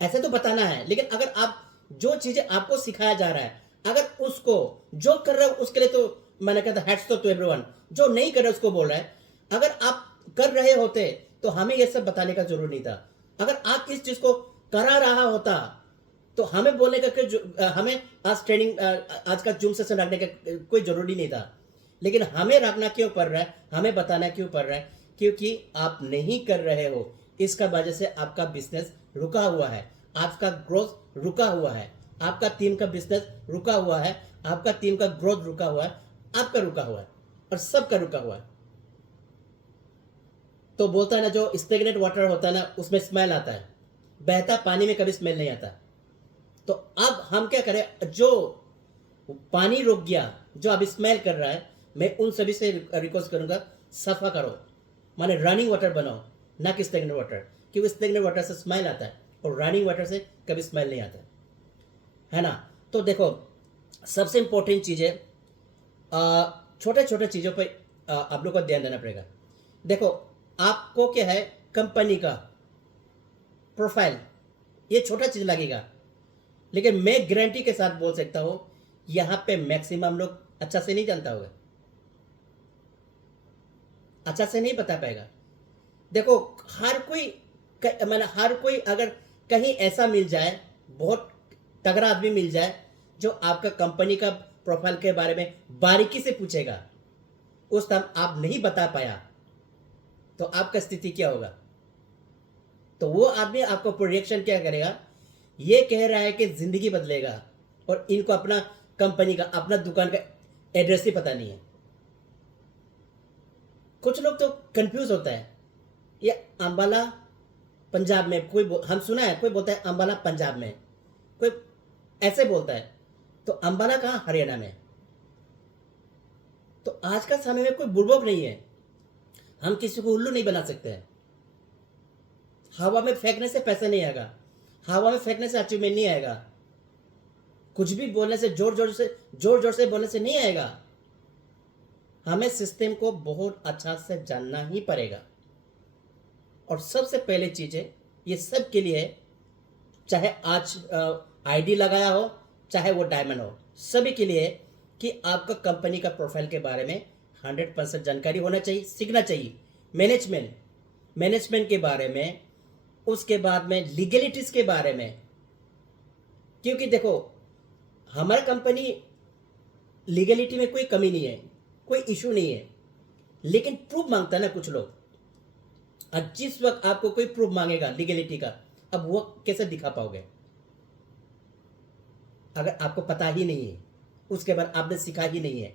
ऐसे तो बताना है, लेकिन अगर आप जो चीजें आपको सिखाया जा रहा है, अगर उसको जो कर रहे हो उसके लिए तो मैंने कहता हैट्स ऑफ टू एवरीवन। जो नहीं कर रहे उसको बोल रहा है, अगर आप कर रहे होते तो हमें यह सब बताने का जरूर नहीं था। अगर आप इस चीज को करा रहा होता तो हमें बोलने का हमें आज ट्रेनिंग आज का जूम सेशन रखने का कोई जरूरी नहीं था। लेकिन हमें रखना क्यों पड़ रहा है, हमें बताना क्यों पड़ रहा है, क्योंकि आप नहीं कर रहे हो, इसका वजह से आपका बिजनेस रुका हुआ है, आपका ग्रोथ रुका हुआ है, आपका टीम का बिजनेस रुका हुआ है, आपका टीम का ग्रोथ रुका हुआ है, आपका रुका हुआ है और सबका रुका हुआ है। तो बोलता है ना जो स्टेगनेट वाटर होता है ना उसमें स्मेल आता है, बहता पानी में कभी स्मेल नहीं आता। तो अब हम क्या करें, जो पानी रुक गया, जो अब स्मेल कर रहा है, मैं उन सभी से रिक्वेस्ट करूंगा सफा करो, माने रनिंग वाटर बनाओ, ना कि स्टेगनेट वाटर, क्योंकि स्टेगनेट वाटर से स्मेल आता है और रनिंग वाटर से कभी स्मेल नहीं आता है ना। तो देखो सबसे इंपॉर्टेंट चीज़ें, छोटे छोटे चीज़ों पे आप लोग को ध्यान देना पड़ेगा। देखो आपको क्या है, कंपनी का प्रोफाइल ये छोटा चीज़ लगेगा, लेकिन मैं गारंटी के साथ बोल सकता हूँ यहाँ पे मैक्सिमम लोग अच्छा से नहीं जानता होगा, अच्छा से नहीं बता पाएगा। देखो हर कोई अगर कहीं ऐसा मिल जाए, बहुत तगड़ा आदमी मिल जाए जो आपका कंपनी का प्रोफाइल के बारे में बारीकी से पूछेगा, उस टाइम आप नहीं बता पाया तो आपका स्थिति क्या होगा। तो वो आदमी आपको रिएक्शन क्या करेगा, ये कह रहा है कि जिंदगी बदलेगा और इनको अपना कंपनी का, अपना दुकान का एड्रेस ही पता नहीं है। कुछ लोग तो कंफ्यूज होता है, ये अंबाला पंजाब में हम सुना है कोई बोलता है अंबाला पंजाब में, कोई ऐसे बोलता है, तो अंबाला कहाँ, हरियाणा में। तो आज का समय में कोई बुड़बक नहीं है, हम किसी को उल्लू नहीं बना सकते हैं। हवा में फेंकने से पैसा नहीं आएगा, हवा में फेंकने से अचीवमेंट नहीं आएगा, कुछ भी बोलने से जोर जोर से बोलने से नहीं आएगा। हमें सिस्टम को बहुत अच्छा से जानना ही पड़ेगा। और सबसे पहले चीज़ है, ये सब के लिए है, चाहे आज आईडी लगाया हो, चाहे वो डायमंड हो, सभी के लिए है कि आपका कंपनी का प्रोफाइल के बारे में 100% जानकारी होना चाहिए, सीखना चाहिए। मैनेजमेंट के बारे में, उसके बाद में लीगलिटीज़ के बारे में। क्योंकि देखो, हमारा कंपनी लीगलिटी में कोई कमी नहीं है, कोई इशू नहीं है, लेकिन प्रूफ मांगता है ना कुछ लोग। अब जिस वक्त आपको कोई प्रूफ मांगेगा लीगलिटी का, अब वो कैसे दिखा पाओगे अगर आपको पता ही नहीं है, उसके बाद आपने सीखा ही नहीं है।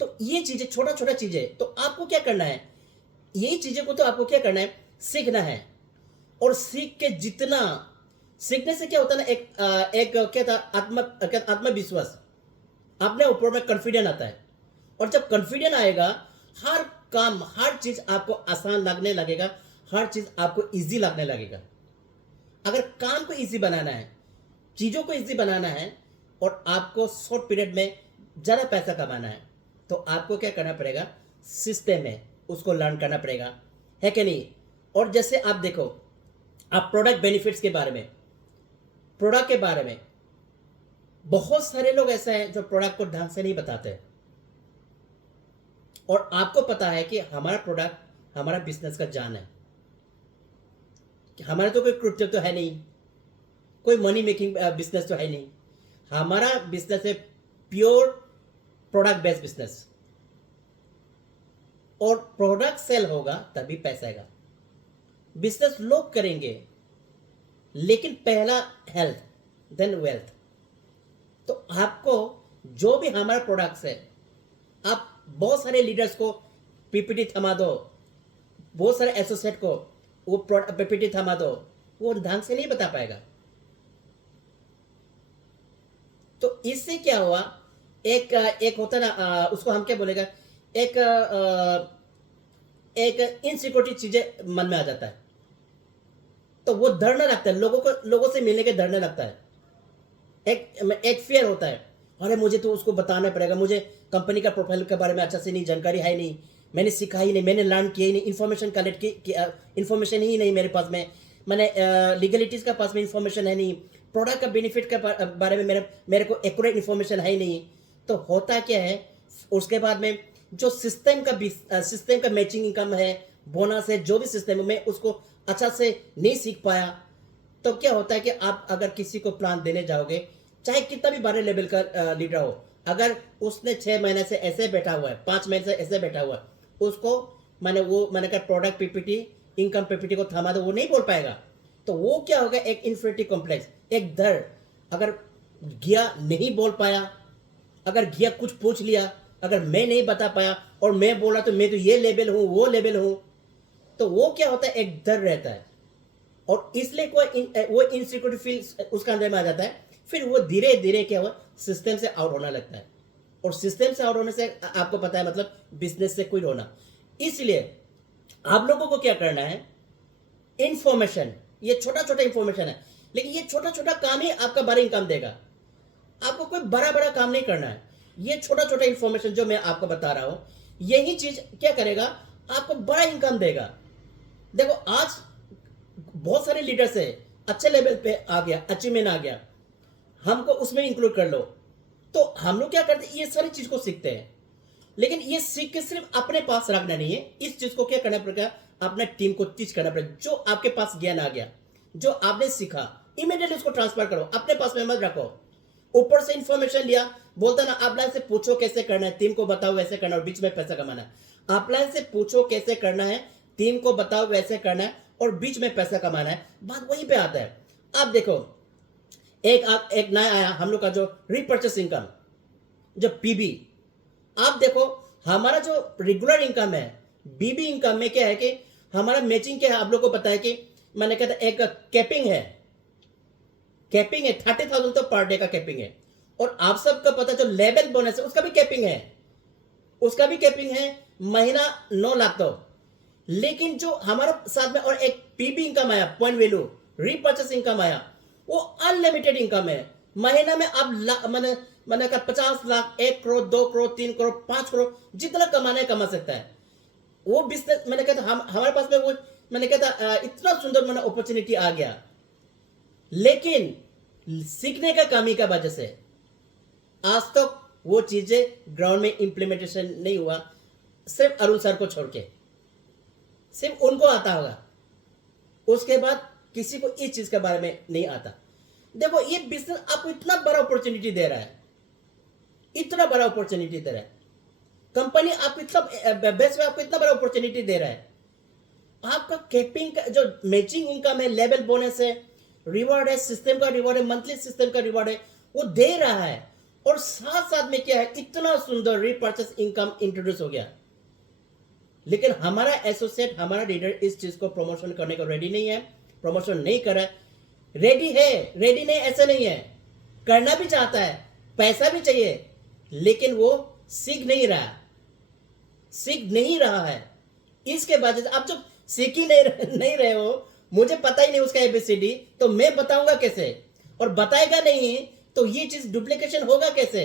तो ये चीजें छोटा छोटा चीजें, तो आपको क्या करना है, यही चीजें को तो आपको क्या करना है, सीखना है। और सीख के जितना, सीखने से क्या होता है ना, एक क्या था, आत्मविश्वास, अपने ऊपर में कॉन्फिडेंस आता है। और जब कॉन्फिडेंस आएगा, हर काम, हर चीज आपको आसान लगने लगेगा, हर चीज आपको इजी लगने लगेगा। अगर काम को इजी बनाना है, चीजों को इजी बनाना है, और आपको शॉर्ट पीरियड में ज्यादा पैसा कमाना है, तो आपको क्या करना पड़ेगा, सिस्टम है उसको लर्न करना पड़ेगा, है कि नहीं। और जैसे आप देखो, आप प्रोडक्ट बेनिफिट्स के बारे में, प्रोडक्ट के बारे में, बहुत सारे लोग ऐसे हैं जो प्रोडक्ट को ढंग से नहीं बताते। और आपको पता है कि हमारा प्रोडक्ट हमारा बिजनेस का जान है, कि हमारा तो कोई क्रिप्टो तो है नहीं, कोई मनी मेकिंग बिजनेस तो है नहीं। हमारा बिजनेस है प्योर प्रोडक्ट बेस्ड बिजनेस। और प्रोडक्ट सेल होगा तभी पैसा आएगा। बिजनेस लोग करेंगे, लेकिन पहला हेल्थ देन वेल्थ। तो आपको जो भी हमारा प्रोडक्ट्स है, आप बहुत सारे लीडर्स को पीपीटी थमा दो, बहुत सारे एसोसिएट को वो पीपीटी थमा दो, वो ढंग से नहीं बता पाएगा। तो इससे क्या हुआ, एक होता ना, उसको हम क्या बोलेगा, एक एक इनसिक्योरिटी चीजें मन में आ जाता है, तो वो डरने लगता है, लोगों से मिलने के डरने लगता है। एक फियर होता है, अरे मुझे तो उसको बताना पड़ेगा, मुझे कंपनी का प्रोफाइल के बारे में अच्छा से नहीं जानकारी है, नहीं मैंने सीखा ही नहीं, मैंने लर्न किया ही नहीं, इन्फॉर्मेशन कलेक्ट की इन्फॉर्मेशन ही नहीं मेरे पास में, मैंने लीगलिटीज का पास में इन्फॉर्मेशन है नहीं, प्रोडक्ट का बेनिफिट का बारे में मेरे को एक्यूरेट इन्फॉर्मेशन है ही नहीं। तो होता क्या है, उसके बाद में जो सिस्टम का मैचिंग इनकम है, बोनस है, जो भी सिस्टम है, मैं उसको अच्छा से नहीं सीख पाया। तो क्या होता है कि आप अगर किसी को प्लान देने जाओगे, चाहे कितना भी बड़े लेवल का लीडर हो, अगर उसने 6 महीने से ऐसे बैठा हुआ है, 5 महीने से ऐसे बैठा हुआ है, उसको मैंने कहा प्रोडक्ट पीपीटी, इनकम पीपीटी को थमा दो, वो नहीं बोल पाएगा। तो वो क्या होगा, एक इन्फिनिटी कॉम्प्लेक्स, एक डर। अगर गया नहीं बोल पाया, अगर गया कुछ पूछ लिया, अगर मैं नहीं बता पाया और मैं बोला तो मैं तो ये लेवल हूं, वो लेवल हूं, तो वो क्या होता है, एक डर रहता है। और इसलिए वो इनसिक्योरिटी फील उसका अंदर में आ जाता है। फिर वो धीरे धीरे क्या हुआ, सिस्टम से आउट होने लगता है। और सिस्टम से आउट होने से आपको पता है, मतलब बिजनेस से क्विट होना। इसलिए आप लोगों को क्या करना है, इंफॉर्मेशन, ये छोटा छोटा इंफॉर्मेशन है, लेकिन ये छोटा छोटा काम ही आपका बड़ा इनकम देगा। आपको कोई बड़ा बड़ा काम नहीं करना है, ये छोटा छोटा इंफॉर्मेशन जो मैं आपको बता रहा हूं, यही चीज क्या करेगा, आपको बड़ा इनकम देगा। देखो, आज बहुत सारे लीडर्स है, अच्छे लेवल पे आ गया, अचीवमेंट आ गया, हमको उसमें इंक्लूड कर लो। तो हम लोग क्या करते हैं, ये सारी चीज को सीखते हैं, लेकिन ये सीख के सिर्फ अपने पास रखना नहीं है, इस चीज को क्या करना पड़ेगा, अपने टीम को टीच करना पड़ेगा। जो आपके पास ज्ञान आ गया, जो आपने सीखा, इमीडिएटली उसको ट्रांसफर करो, अपने पास में मत रखो। ऊपर से इंफॉर्मेशन लिया, बोलता ना अपलाइन से पूछो कैसे करना है, टीम को बताओ वैसे करना है, और बीच में पैसा कमाना है। अपलाइन से पूछो कैसे करना है, टीम को बताओ वैसे करना है, और बीच में पैसा कमाना है, बात वहीं पे आता है। आप देखो, एक नया आया हम लोग का जो रीपर्चेस इनकम, जो पीबी, आप देखो हमारा जो रेगुलर इनकम है, बीबी इनकम में क्या है कि हमारा मैचिंग क्या है, आप लोग को पता है कि मैंने कहता एक कैपिंग है, 30,000 तो पर डे का कैपिंग है। और आप सबका पता जो लेवल बोनस है उसका भी कैपिंग है, महीना 9 लाख तो। लेकिन जो हमारे साथ में और एक पीबी इनकम आया, पॉइंट वैल्यू रीपर्चेस इनकम आया, वो अनलिमिटेड इनकम है। महीना में आप मैंने कहा 50 लाख, 1 करोड़, 2 करोड़, 3 करोड़, 5 करोड़, जितना कमाना है कमा सकता है। वो बिजनेस मैंने कहता हमारे पास में वो मैंने कहता इतना सुंदर मैंने अपॉर्चुनिटी आ गया, लेकिन सीखने का कमी का वजह से आज तक वो चीजें ग्राउंड में इंप्लीमेंटेशन नहीं हुआ। सिर्फ अरुण सर को छोड़ के सिर्फ उनको आता होगा, उसके बाद किसी को इस चीज के बारे में नहीं आता। देखो ये बिजनेस आपको इतना बड़ा अपॉर्चुनिटी दे रहा है, कंपनी आपको इतना बेस्ट में आपको इतना बड़ा अपॉर्चुनिटी दे रहा है। आपका कैपिंग का जो मैचिंग इनकम है, लेवल बोनस है, रिवॉर्ड है, सिस्टम का रिवॉर्ड है, मंथली सिस्टम का रिवॉर्ड है, वो दे रहा है। और साथ साथ में क्या है, इतना सुंदर रीपर्चेस इनकम इंट्रोड्यूस हो गया। लेकिन हमारा एसोसिएट, हमारा लीडर इस चीज को प्रमोशन करने को रेडी नहीं है, प्रमोशन नहीं कर रहा है। रेडी नहीं ऐसा नहीं है, करना भी चाहता है, पैसा भी चाहिए, लेकिन वो सीख नहीं रहा है। इसके वजह से आप जब सीख ही नहीं रहे हो, मुझे पता ही नहीं उसका एबीसीडी, तो मैं बताऊंगा कैसे? और बताएगा नहीं तो ये चीज डुप्लीकेशन होगा कैसे?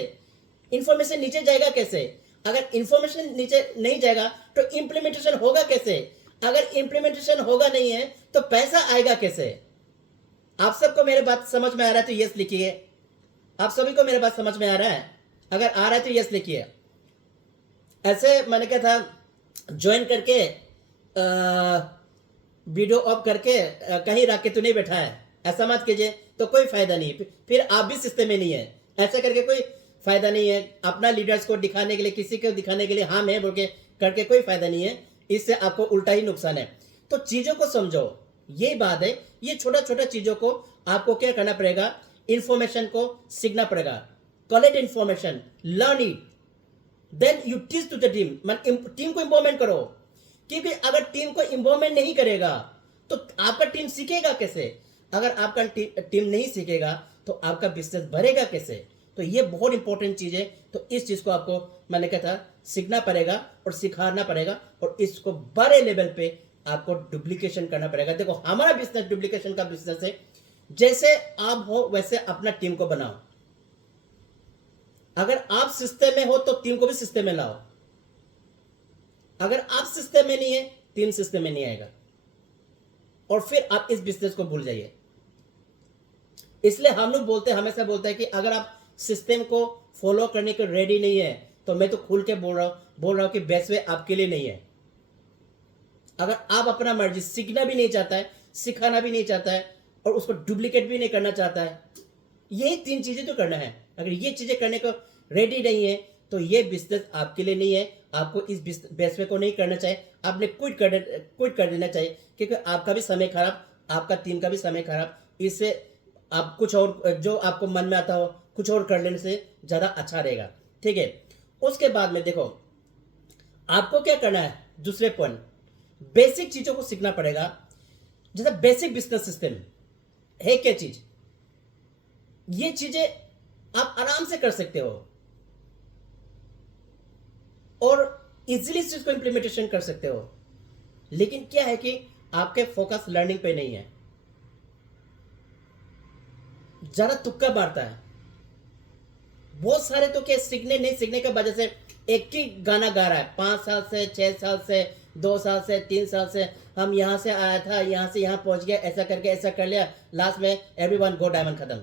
इंफॉर्मेशन नीचे जाएगा कैसे? अगर इंफॉर्मेशन नीचे नहीं जाएगा तो इंप्लीमेंटेशन होगा कैसे? अगर इंप्लीमेंटेशन होगा नहीं है तो पैसा आएगा कैसे? आप सबको मेरे बात समझ में आ रहा है तो यस लिखिए। आप सभी को मेरे बात समझ में आ रहा है? अगर आ रहा है तो यस लिखिए। ऐसे मैंने क्या था, ज्वाइन करके वीडियो ऑफ करके कहीं रख के तो नहीं बैठा है, ऐसा मत कीजिए, तो कोई फायदा नहीं। फिर आप भी सिस्टम में नहीं है, ऐसा करके कोई फायदा नहीं है। अपना लीडर्स को दिखाने के लिए, किसी को दिखाने के लिए हाँ मैं बोल के करके कोई फायदा नहीं है, इससे आपको उल्टा ही नुकसान है। तो चीजों को समझो, ये बात है। ये छोटा छोटा चीजों को आपको क्या करना पड़ेगा, इंफॉर्मेशन को सीखना पड़ेगा, collect information, learn it, then you teach to the team. Team को इंवॉल्वमेंट करो, क्योंकि अगर टीम को इंवॉल्वमेंट नहीं करेगा तो आपका टीम सीखेगा कैसे? अगर आपका टीम नहीं सीखेगा तो आपका बिजनेस बढ़ेगा कैसे? तो ये बहुत इंपॉर्टेंट चीज है। तो इस चीज को आपको मैंने कहा था सीखना पड़ेगा और सिखाना पड़ेगा, और इसको बड़े लेवल पे आपको डुप्लीकेशन करना पड़ेगा। देखो हमारा बिजनेस डुप्लीकेशन का बिजनेस है। जैसे आप हो वैसे अपना टीम को बनाओ। अगर आप सिस्टम में हो तो टीम को भी सिस्टम में लाओ। अगर आप सिस्टम में नहीं है, टीम सिस्टम में नहीं आएगा, और फिर आप इस बिजनेस को भूल जाइए। इसलिए हम लोग हमेशा बोलते हैं कि अगर आप सिस्टम को फॉलो करने के रेडी नहीं है तो मैं तो खुल के बोल रहा हूं कि बेस्ट वे आपके लिए नहीं है। अगर आप अपना मर्जी सीखना भी नहीं चाहता है, सिखाना भी नहीं चाहता है, और उसको डुप्लीकेट भी नहीं करना चाहता है, यही 3 चीजें तो करना है। अगर ये चीजें करने को रेडी नहीं है तो ये बिजनेस आपके लिए नहीं है। आपको इस बेस्ट वे को नहीं करना चाहिए, आपने क्विट कर देना चाहिए, क्योंकि आपका भी समय खराब, आपका टीम का भी समय खराब। इससे आप कुछ और जो आपको मन में आता हो कुछ और कर लेने से ज़्यादा अच्छा रहेगा। ठीक है, उसके बाद में देखो आपको क्या करना है। दूसरे पॉइंट, बेसिक चीज़ों को सीखना पड़ेगा। जैसे बेसिक बिजनेस सिस्टम है क्या चीज़, ये चीज़ें आप आराम से कर सकते हो और इजीली इस चीज़ को इंप्लीमेंटेशन कर सकते हो। लेकिन क्या है कि आपके फोकस लर्निंग पे नहीं है, ज़्यादा तुक्का मारता है। बहुत सारे तो क्या नहीं सीखने की वजह से एक ही गाना गा रहा है 5 साल से, 6 साल से, 2 साल से, 3 साल से, हम यहां से आया था, यहां से यहां पहुंच गया, ऐसा करके ऐसा कर लिया, लास्ट में एवरीवन गो डायमंड खत्म।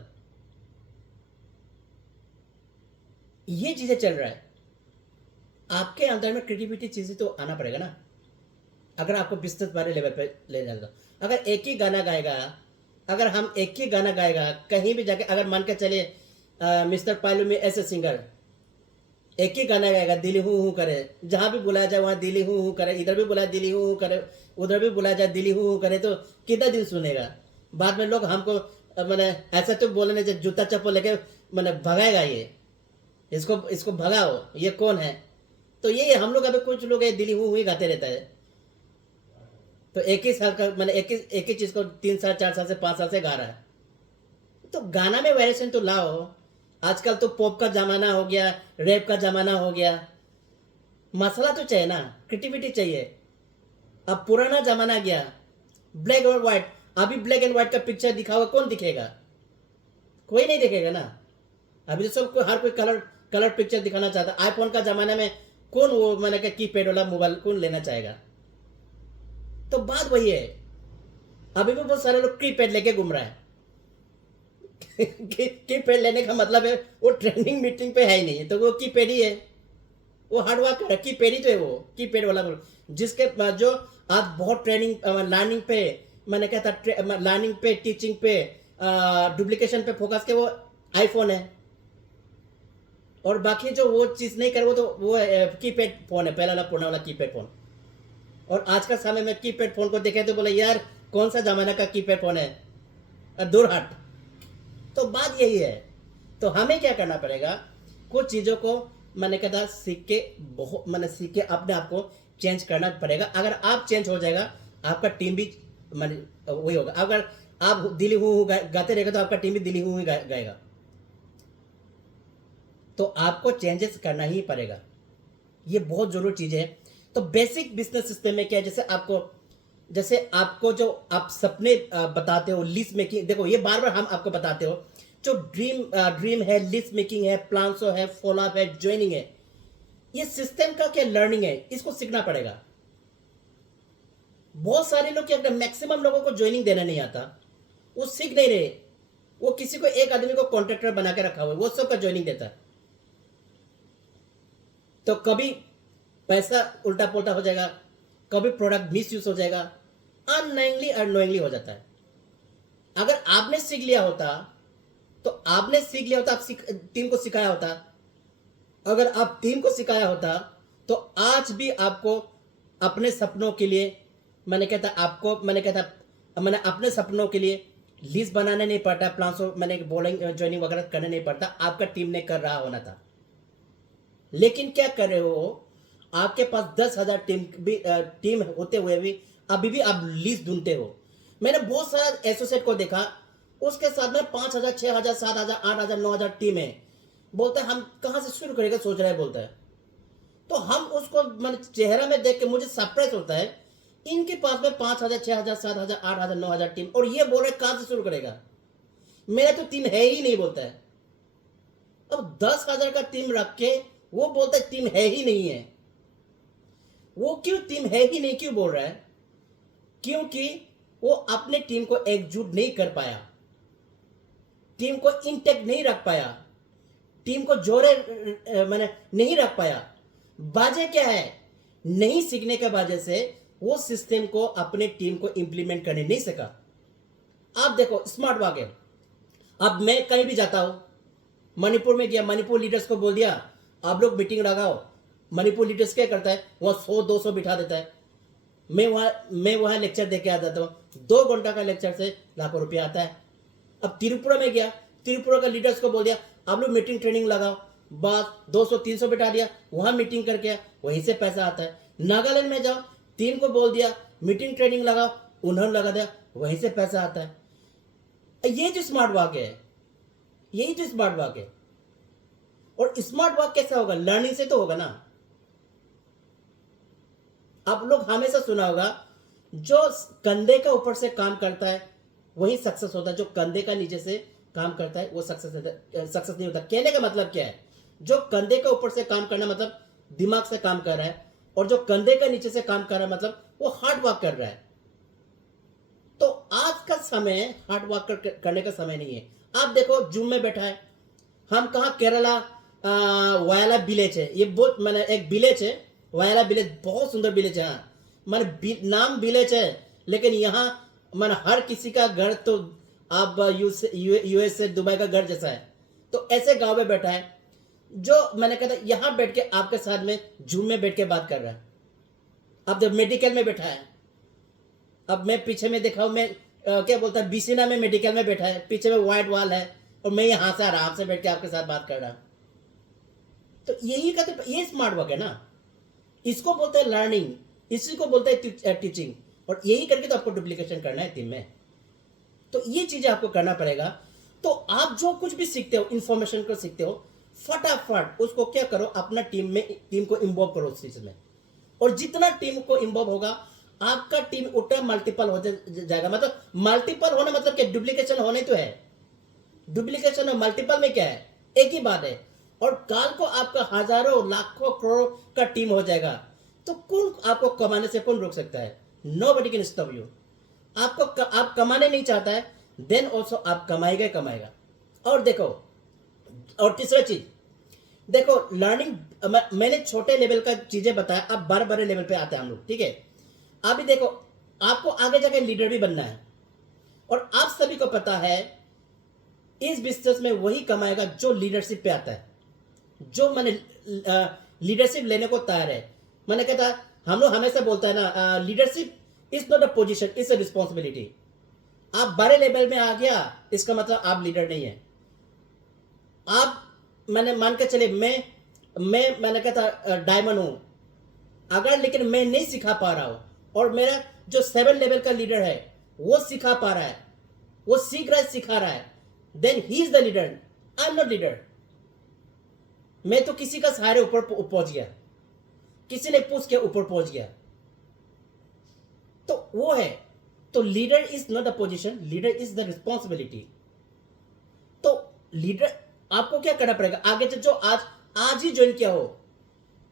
ये चीजें चल रहा है। आपके अंदर में क्रिएटिविटी चीजें तो आना पड़ेगा ना, अगर आपको बिजनेस वाले लेवल पे ले जाना। अगर एक ही गाना गाएगा, अगर हम एक ही गाना गाएगा कहीं भी जाके, अगर मान के चले मिस्टर पायलू में ऐसे सिंगर एक ही गाना गाएगा, दिल्ली हूँ हूँ करे, जहाँ भी बुलाया जाए वहाँ दिल्ली हूँ हूँ करे, इधर भी बुलाया दिल्ली हूँ हूँ करे, उधर भी बुलाया जाए दिल्ली हूँ हूँ करे, तो कितना दिन सुनेगा? बाद में लोग हमको मैंने ऐसा तो बोलने जब जूता चप्पल लेके मैंने भगाएगा ये। इसको इसको भगाओ, ये कौन है। तो ये हम लोग अभी कुछ लोग दिल्ली हुई गाते रहता है। तो एक ही साल का मैंने एक ही चीज को 3 साल 4 साल से 5 साल से गा रहा है। तो गाना में वेरिएशन तो लाओ। आजकल तो पॉप का जमाना हो गया, रैप का जमाना हो गया। मसला तो चाहिए ना, क्रिएटिविटी चाहिए। अब पुराना जमाना गया, ब्लैक और व्हाइट। अभी ब्लैक एंड व्हाइट का पिक्चर दिखाओगे कौन दिखेगा? कोई नहीं दिखेगा ना। अभी तो सबको हर कोई कलर कलर पिक्चर दिखाना चाहता है। आईफोन का जमाने में कौन वो मैंने कहा कीपैड वाला मोबाइल कौन लेना चाहेगा? तो बात वही है। अभी भी बहुत सारे लोग कीपैड लेके घूम रहा है। कीपैड लेने का मतलब है वो ट्रेंडिंग मीटिंग पे है ही नहीं, तो वो कीपैड ही है। वो हार्ड वर्क कर कीपैड ही तो है वो कीपैड वाला। जिसके जो आज बहुत ट्रेनिंग लर्निंग पे मैंने क्या था, लर्निंग पे टीचिंग पे डुप्लीकेशन पे फोकस के वो आईफोन है। और बाकी जो वो चीज़ नहीं करे वो तो वो कीपैड फोन है, पहला वाला पुराना वाला कीपैड फोन। और आज का समय में कीपैड फोन को देखे तो बोले यार कौन सा जमाना का कीपैड फोन है, दूर हट। तो बात यही है। तो हमें क्या करना पड़ेगा, कुछ चीज़ों को मैंने कहा था सीख के बहुत मैंने सीख के अपने आप को चेंज करना पड़ेगा। अगर आप चेंज हो जाएगा आपका टीम भी मैंने वही होगा। अगर आप दिल्ली हूँ गाते रहेगा तो आपका टीम भी दिल्ली हूँ गाएगा। तो आपको चेंजेस करना ही पड़ेगा, ये बहुत जरूरी चीज़ है। तो बेसिक बिजनेस सिस्टम में क्या है, जैसे आपको जो आप सपने बताते हो लिस्ट मेकिंग, देखो ये बार बार हम आपको बताते हो जो ड्रीम है, लिस्ट मेकिंग है, प्लान्सो है, फॉलो अप है, ज्वाइनिंग है, ये सिस्टम का क्या लर्निंग है, इसको सीखना पड़ेगा। बहुत सारे लोग क्या, मैक्सिमम लोगों को ज्वाइनिंग देना नहीं आता, वो सीख नहीं रहे। वो किसी को एक आदमी को कॉन्ट्रैक्टर बना के रखा हुआ है, वो सबका ज्वाइनिंग देता है। तो कभी पैसा उल्टा पुल्टा हो जाएगा, कभी प्रोडक्ट मिस यूज हो जाएगा, अननोइंगली अननोइंगली हो जाता है। अगर आपने सीख लिया होता आप टीम को सिखाया होता। अगर आप टीम को सिखाया होता तो आज भी आपको अपने सपनों के लिए मैंने अपने सपनों के लिए लिस्ट बनाने नहीं पड़ता, प्लान मैंने बॉलिंग ज्वाइनिंग वगैरह करने नहीं पड़ता, आपका टीम ने कर रहा होना था। लेकिन क्या कर रहे हो, आपके पास 10,000 टीम होते हुए भी अभी भी आप लिस्ट ढूंढते हो। मैंने बहुत सारा एसोसिएट को देखा, उसके साथ में 5,000 6,000 7,000 8,000 9,000 टीम है। बोलता है हम कहाँ से शुरू करेगा सोच रहा है, बोलता है। तो हम उसको मैंने चेहरा में देख के मुझे सरप्राइज होता है, इनके पास में 5,000 6,000 7,000 8,000 9,000 टीम, और ये बोल रहे कहाँ से शुरू करेगा, मेरा तो टीम है ही नहीं, बोलता है। अब 10,000 का टीम रख के वो बोलता है टीम है ही नहीं है। वो क्यों टीम है ही नहीं क्यों बोल रहा है? क्योंकि वो अपने टीम को एकजुट नहीं कर पाया, टीम को इंटेक्ट नहीं रख पाया, टीम को जोड़े मैंने नहीं रख पाया। वजह क्या है? नहीं सीखने के वजह से वो सिस्टम को अपने टीम को इंप्लीमेंट करने नहीं सका। आप देखो स्मार्ट वर्क है। अब मैं कहीं भी जाता हूं, मणिपुर में गया, मणिपुर लीडर्स को बोल दिया आप लोग मीटिंग लगाओ। मणिपुर लीडर्स क्या करता है, वहां 100 200 बिठा देता है। मैं वहां लेक्चर दे के आ जाता हूँ, 2 घंटा का लेक्चर से लाखों रुपया आता है। अब त्रिपुरा में गया, त्रिपुरा का लीडर्स को बोल दिया आप लोग मीटिंग ट्रेनिंग लगाओ, बस 200 300 बिठा दिया, वहां मीटिंग करके वहीं से पैसा आता है। नागालैंड में जाओ, टीम को बोल दिया मीटिंग ट्रेनिंग लगाओ, उन्होंने लगा दिया, वहीं से पैसा आता है। ये जो स्मार्ट वर्क है, यही तो स्मार्ट वर्क है। और स्मार्ट वर्क कैसा होगा? लर्निंग से तो होगा ना। आप लोग हमेशा सुना होगा जो कंधे के ऊपर से काम करता है वही सक्सेस होता है, जो कंधे का नीचे से काम करता है वो सक्सेस नहीं होता। कहने का मतलब क्या है? जो कंधे के ऊपर से काम करना मतलब दिमाग से काम कर रहा है, और जो कंधे के नीचे से काम कर रहा है मतलब वो हार्ड वर्क कर रहा है। तो आज का समय हार्ड वर्क करने का समय नहीं है। आप देखो जूम में बैठा है, हम कहा केरला वायला विलेज है, ये बहुत मैंने एक विलेज है वायला विलेज, बहुत सुंदर विलेज है। हाँ मैंने नाम विलेज है, लेकिन यहाँ मैंने हर किसी का घर तो आप यूएस से दुबई का घर जैसा है। तो ऐसे गांव में बैठा है, जो मैंने कहा था यहाँ बैठ के आपके साथ में जूम में बैठ के बात कर रहा है। अब जब मेडिकल में बैठा है, अब मैं पीछे में देखा हूं, मैं क्या बोलता है बीसीना में मेडिकल में बैठा है, पीछे में व्हाइट वॉल है, और मैं यहाँ से आराम से बैठ के आपके साथ बात कर रहा हूं। तो यही का तो ये स्मार्ट वर्क है ना, इसको बोलते हैं लर्निंग, इसी को बोलते हैं टीचिंग। और यही करके तो आपको डुप्लीकेशन करना है टीम में। तो ये चीजें आपको करना पड़ेगा। तो आप जो कुछ भी सीखते हो, इंफॉर्मेशन को सीखते हो, फटाफट उसको क्या करो, अपना टीम को इन्वॉल्व करो उस चीज में। और जितना टीम को इन्वॉल्व होगा, आपका टीम उतना मल्टीपल हो जाएगा। मतलब मल्टीपल होना मतलब क्या, डुप्लीकेशन होने तो है, डुप्लीकेशन और मल्टीपल में क्या है, एक ही बात है। और काल को आपका हजारों लाखों करोड़ का टीम हो जाएगा, तो कौन आपको कमाने से कौन रोक सकता है? Nobody can stop you. आप कमाने नहीं चाहता है, देन ऑल्सो आप कमाएगा ही कमाएगा। और देखो, और तीसरा चीज देखो, लर्निंग, मैंने छोटे लेवल का चीजें बताया, अब बड़े बड़े लेवल पे आते हैं हम लोग, ठीक है। अभी देखो, आपको आगे जाके लीडर भी बनना है, और आप सभी को पता है इस बिजनेस में वही कमाएगा जो लीडरशिप पे आता है, जो मैंने लीडरशिप लेने को तैयार है। मैंने कहता, हम लोग हमेशा बोलता है ना, leadership is not a position, is a responsibility. आप बड़े लेवल में आ गया, इसका मतलब आप लीडर नहीं है। आप, मैंने मान के चले, मैंने कहता डायमंड हूं, अगर लेकिन मैं नहीं सिखा पा रहा हूं, और मेरा जो 7 लेवल का लीडर है वो सिखा पा रहा है, वो सीख रहा है, सिखा रहा है, then he is the leader, I am not leader. मैं तो किसी का सहारे ऊपर पहुंच गया, किसी ने पूछ के ऊपर पहुंच गया, तो वो है। तो leader is not a position, leader is the responsibility. तो लीडर आपको क्या करना पड़ेगा आगे जो आज ही ज्वाइन किया हो,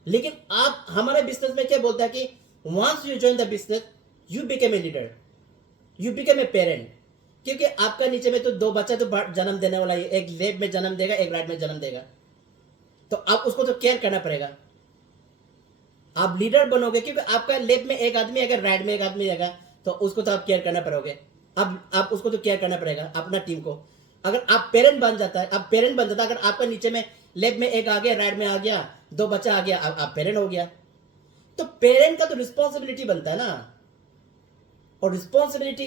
लेकिन आप हमारे बिजनेस में क्या बोलता है कि once you join the business you became a leader, you became a parent. क्योंकि आपका नीचे में तो 2 बच्चा तो जन्म देने वाला है, एक लेफ्ट में जन्म देगा, एक राइट में जन्म देगा, तो आप उसको तो केयर करना पड़ेगा। आप लीडर बनोगे क्योंकि आपका लेफ्ट में एक आदमी, अगर राइट में एक आदमी रहेगा, तो उसको तो आप केयर करना पड़ोगे। अब आप उसको तो केयर करना पड़ेगा, अपना टीम को। अगर आप पेरेंट बन जाता है, आप पेरेंट बन जाता है, अगर आपका नीचे में लेफ्ट में एक आ गया, राइट में आ गया, 2 बच्चा आ गया, आप पेरेंट हो गया। तो पेरेंट का तो रिस्पॉन्सिबिलिटी बनता है ना। और रिस्पॉन्सिबिलिटी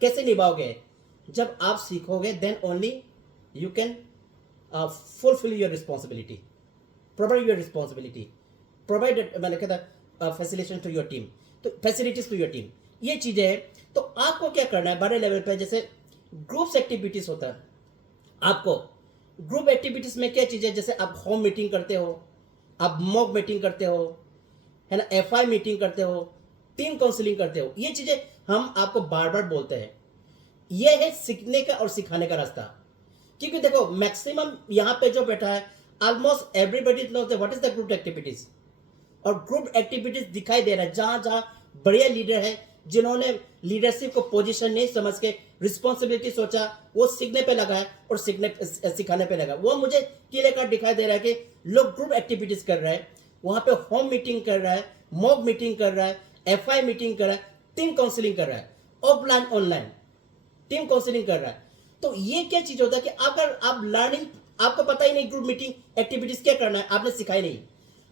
कैसे निभाओगे? जब आप सीखोगे, then only you can fulfil your responsibility, provide your responsibility, provide, मैंने कहता फैसिलिटेशन टू योर टीम, तो फैसिलिटीज टू योर टीम, ये चीजें हैं। तो आपको क्या करना है बड़े लेवल पे, जैसे ग्रुप्स एक्टिविटीज होता है, आपको ग्रुप एक्टिविटीज में क्या चीजें, जैसे आप होम मीटिंग करते हो, आप मॉक मीटिंग करते हो, है ना, एफआई मीटिंग करते हो, टीम काउंसलिंग करते हो, ये चीजें हम आपको बार बार बोलते हैं। ये है सीखने का और सिखाने का रास्ता। क्योंकि देखो, मैक्सिमम यहाँ पे जो बैठा है, almost everybody knows what is the group activities. और ग्रुप एक्टिविटीज दिखाई दे रहा है, जहां जहां बढ़िया लीडर है, जिन्होंने लीडरशिप को पोजीशन नहीं समझ के रिस्पॉन्सिबिलिटी सोचा, वो सीखने पे लगा है और सिखाने पे लगा। वो मुझे क्लियर कट दिखाई दे रहा है कि लोग ग्रुप एक्टिविटीज कर रहे हैं, वहां पे होम मीटिंग कर रहा है, मॉक मीटिंग कर रहा है, एफआई मीटिंग कर रहा है, टीम काउंसलिंग कर रहा है, ऑफलाइन ऑनलाइन टीम काउंसलिंग कर रहा है। तो ये क्या चीज होता है कि अगर आप लर्निंग, आपको पता ही नहीं ग्रुप मीटिंग एक्टिविटीज क्या करना है, आपने सिखाई नहीं।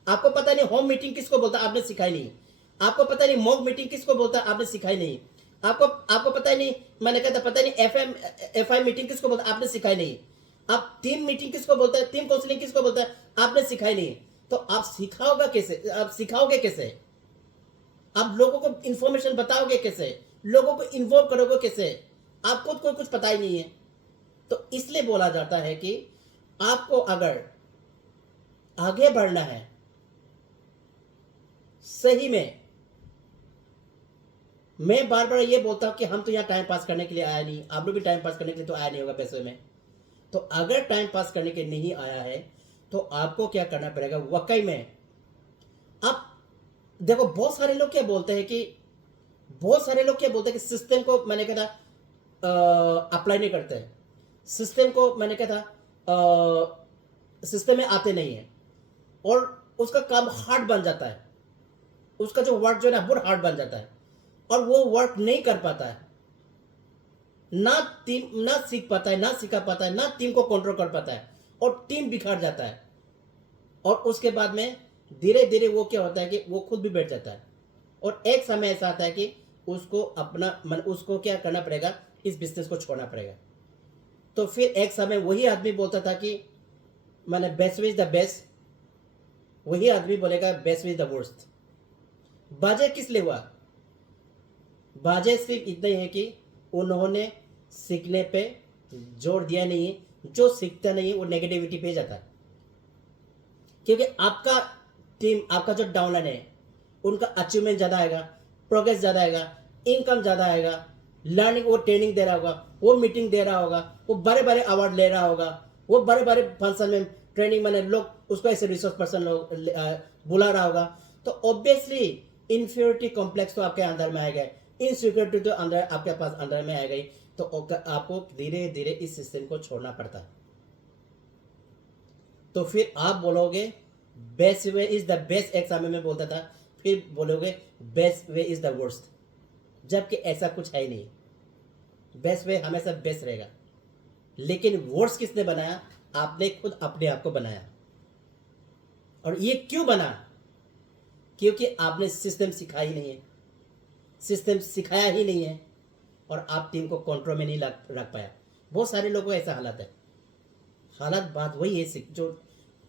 आपको पता नहीं होम मीटिंग किसको बोलता है, आपने सिखाई नहीं। आपको पता नहीं मॉक मीटिंग किसको बोलता है, आपने सिखाई नहीं। आपको पता ही नहीं, मैंने कहता पता नहीं एफआई मीटिंग किसको बोलता है, आपने सिखाई नहीं। आप टीम मीटिंग किसको बोलता है, टीम काउंसलिंग किसको बोलता है, आपने सिखाई नहीं। तो आप सिखाओगे कैसे? आप लोगों को इंफॉर्मेशन बताओगे कैसे? लोगों को इन्वॉल्व करोगे कैसे? आपको कोई कुछ पता ही नहीं है। तो इसलिए बोला जाता है कि आपको अगर आगे बढ़ना है सही में, मैं बार बार ये बोलता हूं कि हम तो यहाँ टाइम पास करने के लिए आया नहीं, आप लोग भी टाइम पास करने के लिए तो आया नहीं होगा पैसे में। तो अगर टाइम पास करने के नहीं आया है, तो आपको क्या करना पड़ेगा वाकई में। आप देखो, बहुत सारे लोग क्या बोलते हैं कि सिस्टम को, मैंने कहा अप्लाई नहीं करते हैं, सिस्टम को, मैंने कहा सिस्टम में आते नहीं है, और उसका काम हार्ड बन जाता है, उसका जो वर्क जो है ना बहुत हार्ड बन जाता है, और वो वर्क नहीं कर पाता है, ना सीख पाता है, ना सिखा पाता है, ना टीम को कंट्रोल कर पाता है, और टीम बिखर जाता है। और उसके बाद में धीरे धीरे वो क्या होता है कि वो खुद भी बैठ जाता है, और एक समय ऐसा आता है कि उसको क्या करना पड़ेगा, इस बिजनेस को छोड़ना पड़ेगा। तो फिर एक समय वही आदमी बोलता था कि मैंने best way is the best, वही आदमी बोलेगा best way is the worst. बाजे किस लिए हुआ? बाजे सिर्फ इतना ही है कि उन्होंने सीखने पे जोर दिया नहीं है। जो सीखता नहीं है वो नेगेटिविटी पे जाता है, क्योंकि आपका टीम, आपका जो डाउनलाइन है, उनका अचीवमेंट ज़्यादा आएगा, प्रोग्रेस ज़्यादा आएगा, इनकम ज़्यादा आएगा, लर्निंग, वो ट्रेनिंग दे रहा होगा, वो मीटिंग दे रहा होगा, वो बड़े बड़े अवार्ड ले रहा होगा, वो बड़े बड़े फंक्शन में ट्रेनिंग में लोग उसको ऐसे रिसोर्स पर्सन लोग बुला रहा होगा। तो ऑब्वियसली इन्फीरियरिटी कॉम्प्लेक्स तो आपके अंदर में आएगा, इनसिक्योरिटी तो अंदर आपके पास अंदर में आएगा ही। तो आपको धीरे धीरे इस सिस्टम को छोड़ना पड़ता है। तो फिर आप बोलोगे best way is the best, एक समय में बोलता था, फिर बोलोगे best way is the worst, जबकि ऐसा कुछ है ही नहीं। बेस्ट वे हमेशा बेस्ट रहेगा, लेकिन वर्स्ट किसने बनाया? आपने खुद अपने आप को बनाया। और ये क्यों बना? क्योंकि आपने सिस्टम सिखाई नहीं है, सिस्टम सिखाया ही नहीं है, और आप टीम को कंट्रोल में नहीं रख पाया। बहुत सारे लोगों का ऐसा हालत है। हालत बात वही है, जो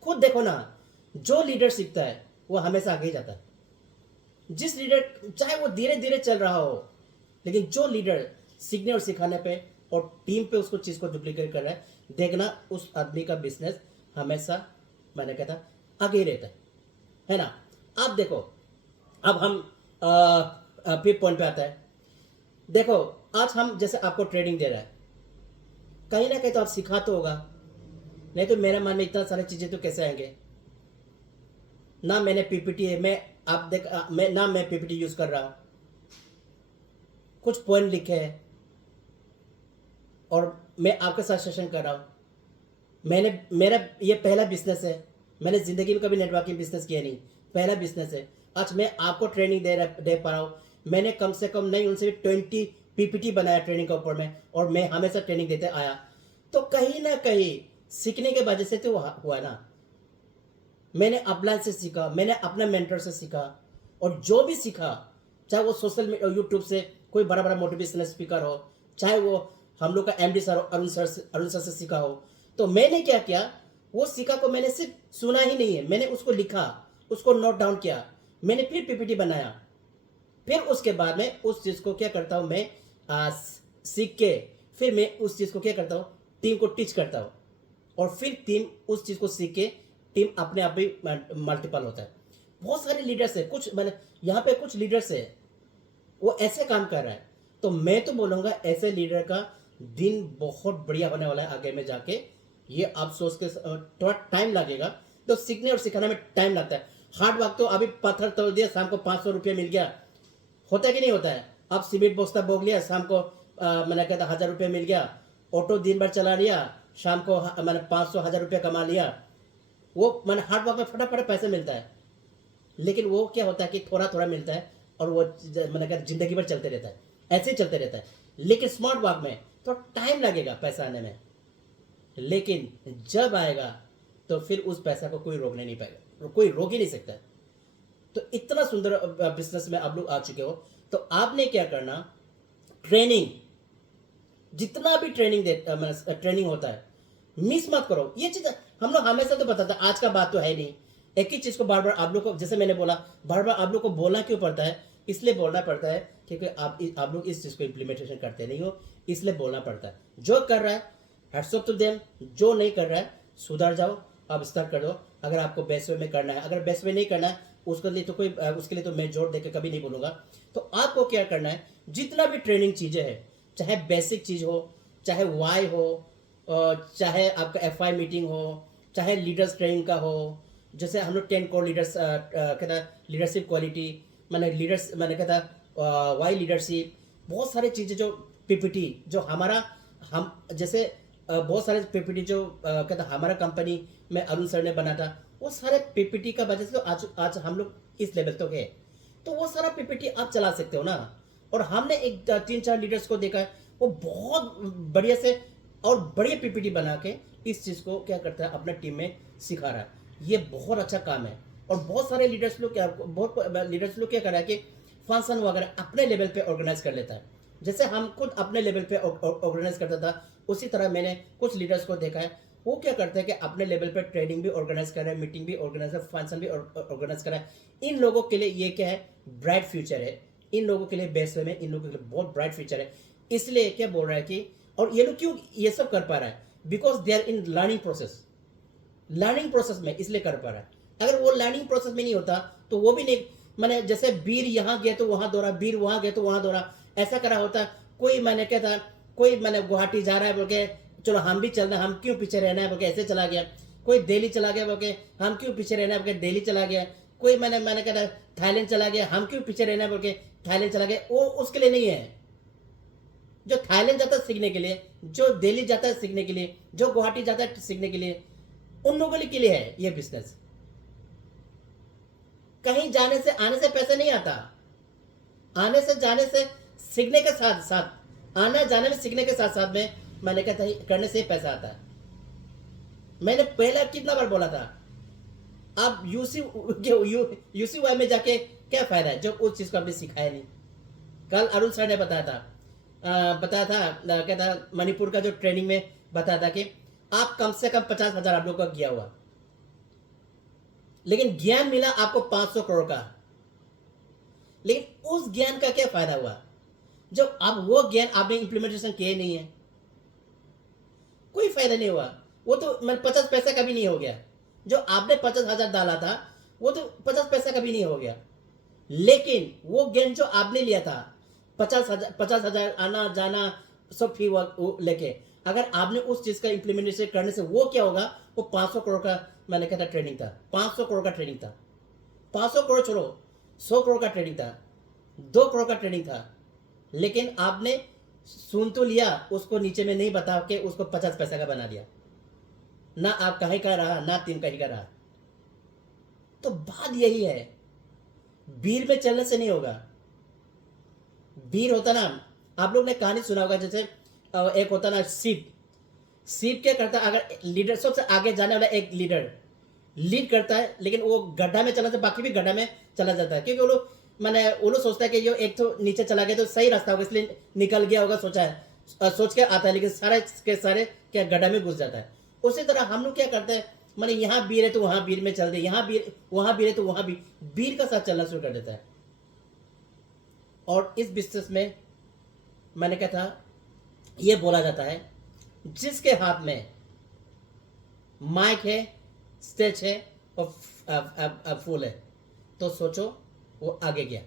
खुद देखो ना, जो लीडर सीखता है वो हमेशा आगे ही जाता है। जिस लीडर, चाहे वो धीरे धीरे चल रहा हो, लेकिन जो लीडर सीखने और सिखाने पे और टीम पे उसको चीज़ को डुप्लीकेट कर रहा है, देखना उस आदमी का बिजनेस हमेशा, मैंने कहता, आगे ही रहता है ना। आप देखो, अब हम फिर पॉइंट पे आता है। देखो, आज हम जैसे आपको ट्रेनिंग दे रहा है, कहीं ना कहीं तो आप सिखा तो होगा, नहीं तो मेरे मन में इतना सारी चीज़ें तो कैसे आएंगे ना। मैंने पीपीटी है, मैं पीपीटी यूज़ कर रहा हूँ, कुछ पॉइंट लिखे हैं, और मैं आपके साथ सेशन कर रहा हूँ। मेरा ये पहला बिजनेस है, मैंने ज़िंदगी में कभी नेटवर्किंग बिजनेस किया नहीं, पहला बिजनेस है। आज मैं आपको ट्रेनिंग दे पा रहा हूँ। मैंने कम से कम नहीं, उनसे 20 पीपीटी बनाया ट्रेनिंग के ऊपर में, और मैं हमेशा ट्रेनिंग देते आया। तो कहीं ना कहीं सीखने के वजह से तो हुआ ना। मैंने अपलाइन से सीखा, मैंने अपने मेंटर से सीखा, और जो भी सीखा, चाहे वो सोशल मीडिया, यूट्यूब से कोई बड़ा बड़ा मोटिवेशनल स्पीकर हो, चाहे वो हम लोग का एमडी सर अरुण सर से सीखा हो, तो मैंने क्या किया, वो सीखा को मैंने सिर्फ सुना ही नहीं है, मैंने उसको लिखा, उसको नोट डाउन किया, मैंने फिर पीपीटी बनाया। फिर उसके बाद में उस चीज़ को क्या करता हूँ मैं, सीख के फिर मैं उस चीज़ को क्या करता हूँ, टीम को टीच करता हूँ, और फिर टीम उस चीज़ को सीख के टीम अपने आप ही मल्टीपल होता है। बहुत सारे लीडर्स है, कुछ मैंने यहाँ पे कुछ लीडर्स है, वो ऐसे काम कर रहा है। तो मैं तो बोलूँगा ऐसे लीडर का दिन बहुत बढ़िया होने वाला है आगे में जाके। ये आप सोच के थोड़ा टाइम लगेगा, तो सीखने और सिखाने में टाइम लगता है। हार्ड वर्क तो अभी पत्थर तोड़ दिया, शाम को 500 रुपये मिल गया, होता है कि नहीं होता है? आप सीमेंट बोस्ता बोग लिया, शाम को मैंने कहता 1000 रुपये मिल गया। ऑटो दिन भर चला लिया, शाम को मैंने 500 1000 रुपये कमा लिया। वो मैंने हार्ड वर्क में फटाफट पैसे मिलता है, लेकिन वो क्या होता है कि थोड़ा थोड़ा मिलता है, और वो मैंने कहा जिंदगी भर चलते रहता है, ऐसे ही चलते रहता है। लेकिन स्मार्ट वर्क में थोड़ा टाइम लगेगा पैसा आने में, लेकिन जब आएगा तो फिर उस पैसा को कोई रोकने नहीं पाएगा, कोई रोक ही नहीं सकता। तो इतना सुंदर बिजनेस में आप लोग आ चुके हो, तो आपने क्या करना, ट्रेनिंग, जितना भी ट्रेनिंग होता है मिस मत करो। ये चीज हम लोग हमेशा तो बताते हैं, आज का बात तो है नहीं। एक ही चीज को बार बार आप लोग को, जैसे मैंने बोला, बार बार आप लोग को बोलना क्यों पड़ता है? इसलिए बोलना पड़ता है क्योंकि आप लोग इस चीज को इम्प्लीमेंटेशन करते नहीं हो, इसलिए बोलना पड़ता है। जो कर रहा है हैट्स ऑफ टू देम, जो नहीं कर रहा है सुधर जाओ, अब स्टार्ट कर दो। अगर आपको बेस्ट वे में करना है, अगर बेस्ट वे नहीं करना है उसके लिए तो मैं जोर देकर कभी नहीं बोलूँगा। तो आपको क्या करना है, जितना भी ट्रेनिंग चीज़ें हैं, चाहे बेसिक चीज़ हो, चाहे वाई हो, चाहे आपका एफआई मीटिंग हो, चाहे लीडर्स ट्रेनिंग का हो, जैसे हम लोग 10 कोर लीडर्स कहता लीडरशिप क्वालिटी, मैंने कहता वाई लीडरशिप, बहुत सारी चीज़ें जो पीपीटी जो हमारा हम जैसे बहुत सारे पीपीटी जो कहता हमारा कंपनी में अरुण सर ने बना था, वो सारे पीपीटी का वजह से तो आज हम लोग इस लेवल तक है। तो वो सारा पीपीटी आप चला सकते हो ना। और हमने एक 3-4 लीडर्स को देखा है, वो बहुत बढ़िया से और बढ़िया पीपीटी बना के इस चीज़ को क्या करता है, अपने टीम में सिखा रहा है। ये बहुत अच्छा काम है। और बहुत सारे लीडर्स लोग क्या कर रहा है कि फंक्शन वगैरह अपने लेवल पे ऑर्गेनाइज कर लेता है, जैसे हम खुद अपने लेवल पे ऑर्गेनाइज करता था, उसी तरह मैंने कुछ लीडर्स को देखा है वो क्या करते हैं कि अपने लेवल पर ट्रेनिंग भी ऑर्गेनाइज कर रहे हैं, मीटिंग भी ऑर्गेनाइज कर, फंक्शन भी ऑर्गेनाइज कर रहे हैं। इन लोगों के लिए ये क्या है, ब्राइट फ्यूचर है। इन लोगों के लिए बेस्ट वे में, इन लोगों के लिए बहुत ब्राइट फ्यूचर है। इसलिए क्या बोल रहा है कि, और ये लोग क्यों ये सब कर पा रहा है, because they are in learning process, learning process में इसलिए कर पा रहा है। अगर वो लर्निंग प्रोसेस में नहीं होता तो वो भी नहीं, मैंने जैसे बीर यहाँ गया तो वहां दौड़ा, बीर वहां गया तो वहां दौड़ा, ऐसा करा होता। कोई मैंने क्या था, कोई मैंने गुवाहाटी जा रहा है बोल के, चलो हम भी चलना, हम क्यों पीछे रहना है बोल के ऐसे चला गया। कोई दिल्ली चला गया बोल के, हम क्यों पीछे रहना है बोल के दिल्ली चला गया। कोई मैंने कहता थाईलैंड चला गया, हम क्यों पीछे रहना है बोल के थाईलैंड चला गया। वो उसके लिए नहीं है। जो थाईलैंड जाता है सीखने के लिए, जो दिल्ली जाता है सीखने के लिए, जो गुवाहाटी जाता है सीखने के लिए, उन लोगों के लिए है ये बिजनेस। कहीं जाने से आने से पैसे नहीं आता, आने से जाने से सीखने के साथ साथ, आने जाने में सीखने के साथ साथ में मैंने कहता करने से पैसा आता है। मैंने पहले कितना बार बोला था, आप यूसीवाई में जाके क्या फायदा है जब उस चीज को आपने सिखाया नहीं। कल अरुण सर ने बताया था, क्या था, मणिपुर का जो ट्रेनिंग में बताया था कि आप कम से कम 50,000 आप लोगों का गया हुआ, लेकिन ज्ञान मिला आपको 500 करोड़ का। लेकिन उस ज्ञान का क्या फायदा हुआ जब आप वो ज्ञान आपने इंप्लीमेंटेशन किए नहीं है, कोई फायदा नहीं हुआ। वो तो 50 पैसा का भी नहीं हो गया। जो आपने 50,000 डाला था वो तो 50 पैसा का भी नहीं हो गया। लेकिन वो ज्ञान जो आपने लिया था, 50,000 आना जाना सब फी लेके, अगर आपने उस चीज का इंप्लीमेंटेशन करने से वो क्या होगा, वो 500 करोड़ का मैंने कहता ट्रेनिंग था, 500 करोड़ का ट्रेनिंग था। 500 करोड़ छोड़ो, 100 करोड़ का ट्रेनिंग था, 2 करोड़ का ट्रेनिंग था। लेकिन आपने सुन तो लिया, उसको नीचे में नहीं बता के उसको 50 पैसा का बना दिया। ना आप कहीं का रहा, ना टीम कहीं का रहा। तो बात यही है, भीड़ में चलने से नहीं होगा। भीड़ होता ना, आप लोग ने कहानी सुना होगा, जैसे एक होता ना सीप। सीप क्या करता है, अगर लीडर सबसे आगे जाने वाला एक लीडर लीड करता है, लेकिन वो गड्ढा में चला तो बाकी भी गड्ढा में चला जाता है, क्योंकि वो लोग सोचता है कि जो एक तो नीचे चला गया तो सही रास्ता होगा, इसलिए निकल गया होगा, सोच के आता है, लेकिन सारे के सारे क्या गड्ढा में घुस जाता है। उसी तरह हम लोग क्या करते हैं, मैंने यहाँ बीर है तो वहां बीर में चल दे, यहाँ बीर वहां बीर है तो वहां बीर का साथ चलना शुरू कर देता है। और इस बिजनेस में मैंने कहा था, ये बोला जाता है जिसके हाथ में माइक है, स्टेज है और फूल है, तो सोचो वो आगे गया।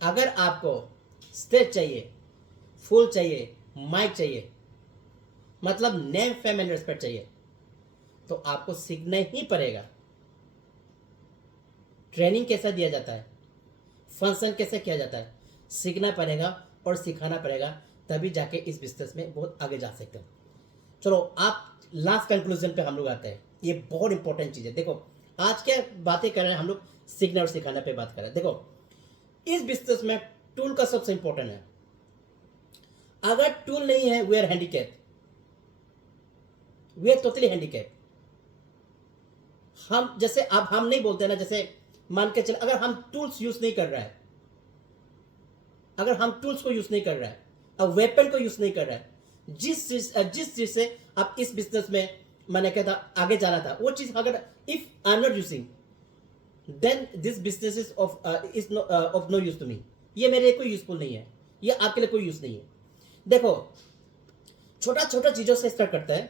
अगर आपको स्टेज चाहिए, फूल चाहिए, माइक चाहिए, मतलब नेम फेम एंड रेस्पेक्ट चाहिए, तो आपको सीखना ही पड़ेगा। ट्रेनिंग कैसा दिया जाता है, फंक्शन कैसे किया जाता है, सीखना पड़ेगा और सिखाना पड़ेगा, तभी जाके इस बिजनेस में बहुत आगे जा सकते हैं। चलो आप लास्ट कंक्लूजन पे हम लोग आते हैं। ये बहुत इंपॉर्टेंट चीज़ है। देखो आज क्या बातें कर रहे हैं हम लोग, सीखने और सिखाने पे बात कर रहे हैं। देखो इस बिजनेस में टूल का सबसे इंपॉर्टेंट है। अगर टूल नहीं है, we are handicap, we are totally handicap. हम जैसे अब हम नहीं बोलते ना, जैसे मान के चल, अगर हम टूल्स यूज नहीं कर रहा है, अगर हम टूल्स को यूज नहीं कर रहा है, अब वेपन को यूज नहीं कर रहा है, जिस चीज से आप इस बिजनेस में मैंने कहता आगे जाना था, वो चीज अगर if I am not using, then this business is of no use to me. ये मेरे लिए कोई यूजफुल नहीं है, ये आपके लिए कोई यूज नहीं है। देखो छोटा छोटा चीजों से स्टार्ट करता है,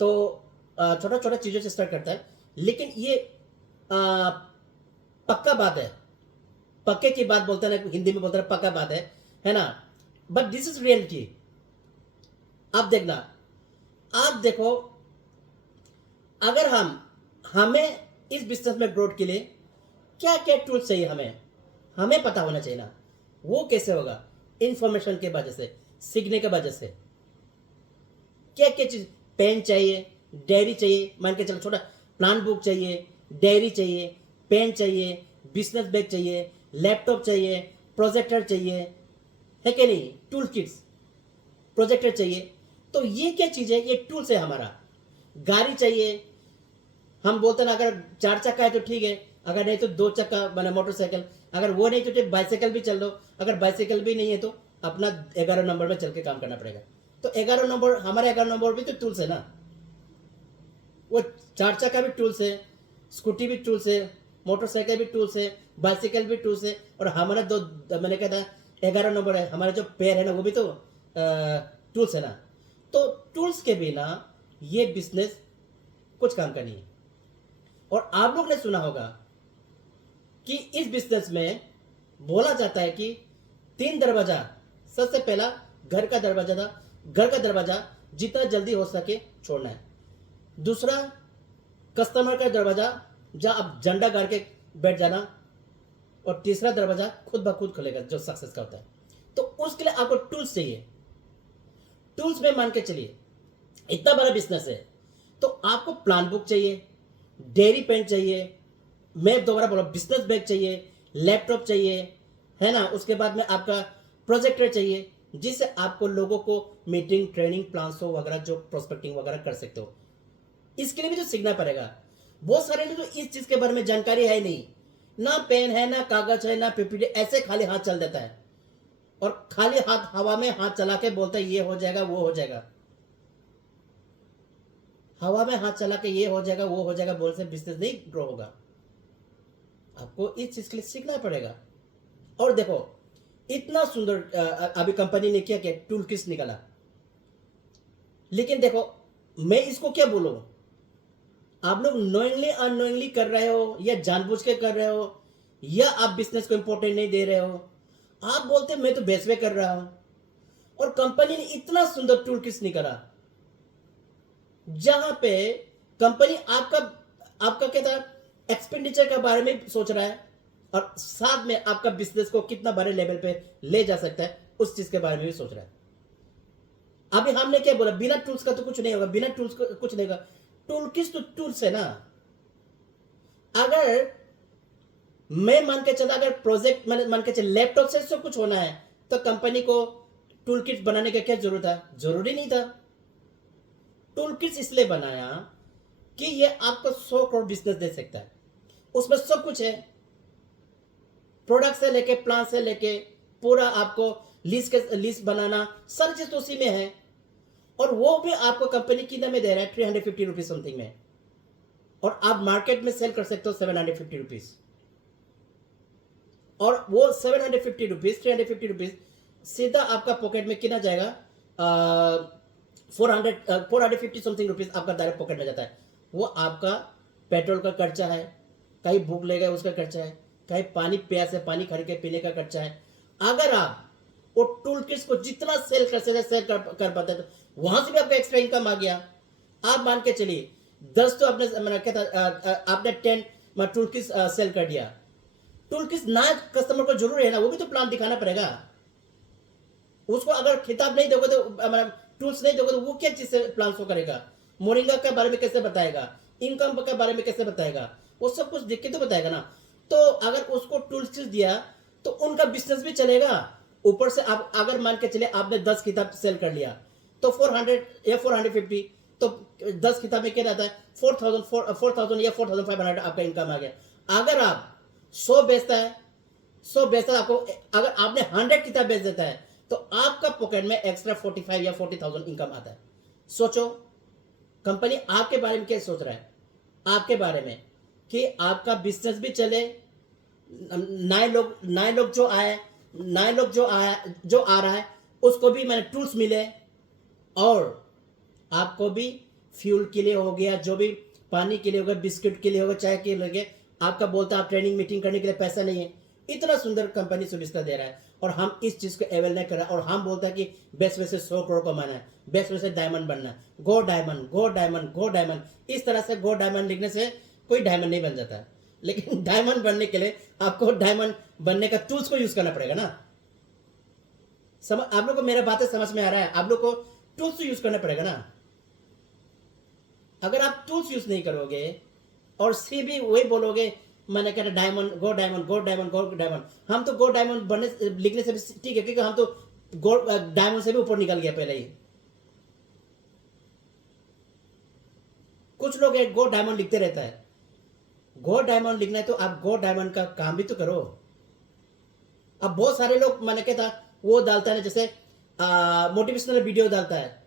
तो छोटा छोटा चीजों से स्टार्ट करता है, लेकिन ये पक्का बात है, पक्के की बात बोलते हैं ना, हिंदी में बोलते हैं पक्का बात है ना, बट दिस इज रियलिटी। आप देखना, आप देखो, अगर हमें इस बिजनेस में ग्रोथ के लिए क्या क्या टूल्स चाहिए, हमें पता होना चाहिए ना। वो कैसे होगा, इंफॉर्मेशन के वजह से, सीखने के वजह से। क्या क्या चीज, पेन चाहिए, डायरी चाहिए, मान के चलो छोटा प्लान बुक चाहिए, डायरी चाहिए, पेन चाहिए, बिजनेस बैग चाहिए, लैपटॉप चाहिए, प्रोजेक्टर चाहिए, है कि नहीं, टूल किट्स, प्रोजेक्टर चाहिए। तो ये क्या चीज है, ये टूल्स है हमारा। गाड़ी चाहिए, हम बोलते ना अगर 4 चक्का है तो ठीक है, अगर नहीं तो 2 चक्का मैंने मोटरसाइकिल, अगर वो नहीं तो बाइसाइकिल भी चल लो, अगर बाइसाइकिल भी नहीं है तो अपना 11 नंबर में चल के काम करना पड़ेगा। तो 11 नंबर, हमारा 11 नंबर भी तो टूल्स है ना। वो 4 चक्का भी टूल्स है, स्कूटी भी टूल्स है, मोटरसाइकिल भी टूल्स है, बाइसिकल भी टूल्स है, और हमारा दो, मैंने कहा था 11 नंबर है, हमारा जो पैर है ना वो भी तो टूल्स है ना। तो टूल्स के बिना ये बिजनेस कुछ काम का नहीं है। और आप लोग ने सुना होगा कि इस बिजनेस में बोला जाता है कि 3 दरवाजा, सबसे पहला घर का दरवाजा था, घर का दरवाजा जितना जल्दी हो सके छोड़ना है। दूसरा कस्टमर का दरवाजा, जहां आप झंडा गाड़ के बैठ जाना। और तीसरा दरवाजा खुद ब खुद खुलेगा जो सक्सेस का होता है। तो उसके लिए आपको टूल्स चाहिए। टूल्स में मान के चलिए इतना बड़ा बिजनेस है तो आपको प्लान बुक चाहिए, डेयरी पेन चाहिए, मैं दोबारा बोला बिजनेस बैग चाहिए, लैपटॉप चाहिए, है ना। उसके बाद में आपका प्रोजेक्टर चाहिए, जिससे आपको लोगों को मीटिंग, ट्रेनिंग, प्लान्स वगैरह जो प्रोस्पेक्टिंग वगैरह कर सकते हो। इसके लिए भी तो सीखना पड़ेगा। बहुत सारे लोग तो इस चीज के बारे में जानकारी है नहीं, ना पेन है, ना कागज है, ना पीपीटी, ऐसे खाली हाथ चल देता है और खाली हाथ हवा में हाथ चला के बोलता है ये हो जाएगा वो हो जाएगा। हवा में हाथ चला के ये हो जाएगा वो हो जाएगा बोल से बिजनेस नहीं ग्रो होगा। आपको इस चीज के लिए सीखना पड़ेगा। और देखो इतना सुंदर अभी कंपनी ने क्या किया, टूल किट निकाला। लेकिन देखो मैं इसको क्या बोलूं, आप लोग नोइंगली अननोइंगली कर रहे हो या जानबूझ के कर रहे हो या आप बिजनेस को इंपॉर्टेंट नहीं दे रहे हो। आप बोलते मैं तो बेसवे कर रहा हूं, और कंपनी ने इतना सुंदर टूल किट निकाला जहां पे कंपनी आपका आपका क्या था एक्सपेंडिचर के बारे में सोच रहा है और साथ में आपका बिजनेस को कितना बड़े लेवल पे ले जा सकता है उस चीज के बारे में भी सोच रहा है। अभी हमने क्या बोला, बिना टूल्स का तो कुछ नहीं होगा, बिना टूल्स का कुछ नहीं होगा। टूल किस तो टूल्स है ना। अगर मैं मान के चला, अगर प्रोजेक्ट मान के चला लैपटॉप से सब कुछ होना है तो कंपनी को टूल किट बनाने का क्या जरूरत था, जरूरी नहीं था। टूल किट्स इसलिए बनाया कि ये आपको 100 करोड़ बिजनेस दे सकता है। उसमें सब कुछ है, प्रोडक्ट से लेके प्लान से लेके पूरा आपको लिस्ट बनाना, सारी चीज तो उसी में है। और वो भी आपको कंपनी कितने में दे रहा है, 350 रुपीज समथिंग में, और आप मार्केट में सेल कर सकते हो 750 रुपीज। और वो 750 रुपीज 350 रुपीज सीधा आपका पॉकेट में कितना जाएगा, 450 समथिंग रुपीज आपका डायरेक्ट पॉकेट में जाता है। वो आपका पेट्रोल का खर्चा है, कहीं भूख ले गए उसका खर्चा है, कहीं पानी प्यास है पानी खरीद के पीने का खर्चा है। अगर आप वो टूल किट्स को जितना सेल कर सकते सेल कर पाते तो वहां से भी आपका एक्स्ट्रा इनकम आ गया। आप मान के चलिए 10 तो आपने मैंने क्या था आपने 10 टूल किट्स सेल कर दिया। टूल किट्स ना कस्टमर को जरूर है ना, वो भी तो प्लान दिखाना पड़ेगा उसको। अगर खिताब नहीं दोगे तो टूल्स नहीं दोगे तो वो क्या चीज से प्लान शो करेगा, मोरिंगा के बारे में कैसे बताएगा, इनकम के बारे में कैसे बताएगा, वो सब कुछ देख के तो बताएगा ना। तो अगर उसको टूल्स दिया तो उनका बिजनेस भी चलेगा। ऊपर से आप अगर मान के चले आपने 10 किताब सेल कर लिया तो 400 या 450, तो 10 किताब में क्या रहता है 4,000 या 4,500 आपका इनकम आ गया। अगर आप 100 बेचता है 100 बेचता है आपको, अगर आपने 100 किताब बेच देता है तो आपका पॉकेट में एक्स्ट्रा 45 या 40,000 इनकम आता है। सोचो कंपनी आपके बारे में क्या सोच रहा है, आपके बारे में कि आपका बिजनेस भी चले, नए लोग जो आ रहा है उसको भी मैंने टूल्स मिले, और आपको भी फ्यूल के लिए हो गया, जो भी पानी के लिए होगा, बिस्किट के लिए होगा, चाय के लिए, आपका बोलता आप ट्रेनिंग मीटिंग करने के लिए पैसा नहीं है। इतना सुंदर कंपनी सुविधा दे रहा है और हम इस चीज को अवेल नहीं कर रहे, और हम बोलते हैं कि बेस्ट वे से 100 करोड़ कमाना है, बेस्ट वे से डायमंड बनना है, गो डायमंड गो डायमंड गो डायमंड। इस तरह से गो डायमंड लिखने से कोई डायमंड नहीं बन जाता है, लेकिन डायमंड बनने के लिए आपको डायमंड बनने का टूल्स को यूज करना पड़ेगा ना। आप लोग को मेरा बातें समझ में आ रहा है, आप लोग को टूल्स यूज करना पड़ेगा ना। अगर आप टूल्स यूज नहीं करोगे और सी भी वही बोलोगे, मैंने कहा डायमंड गो डायमंड गो डायमंड गो डायमंड, हम तो गो डायमंड बनने लिखने से भी ठीक है, क्योंकि हम तो गो डायमंड से भी ऊपर निकल गया पहले ही। कुछ लोग गो डायमंड लिखते रहता है, गो डायमंड लिखना है तो आप गो डायमंड का काम भी तो करो। अब बहुत सारे लोग मैंने क्या था वो डालता है, जैसे मोटिवेशनल वीडियो डालता है,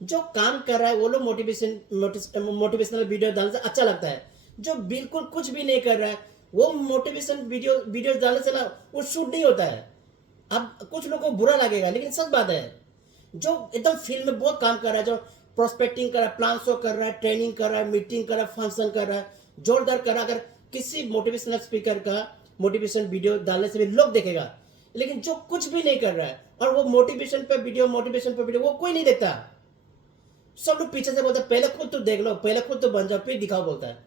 जो काम कर रहा है वो लोग मोटिवेशनल वीडियो डालने से अच्छा लगता है। जो बिल्कुल कुछ भी नहीं कर रहा है वो मोटिवेशन वीडियो डालने से ना वो शूट नहीं होता है। अब कुछ लोगों को बुरा लगेगा लेकिन सच बात है। जो एकदम फील्ड में बहुत काम कर रहा है, जो प्रोस्पेक्टिंग कर रहा है, प्लान शो कर रहा है, ट्रेनिंग कर रहा है, मीटिंग कर रहा है, फंक्शन कर रहा है, जोरदार कर रहा है, अगर किसी मोटिवेशनल स्पीकर का मोटिवेशन वीडियो डालने से भी लोग देखेगा। लेकिन जो कुछ भी नहीं कर रहा है और वो मोटिवेशन पे वीडियो वो कोई नहीं देखता। सब लोग पीछे से बोलते हैं पहले खुद तो देख लो, पहले खुद तो बन जाओ फिर दिखाओ, बोलता है।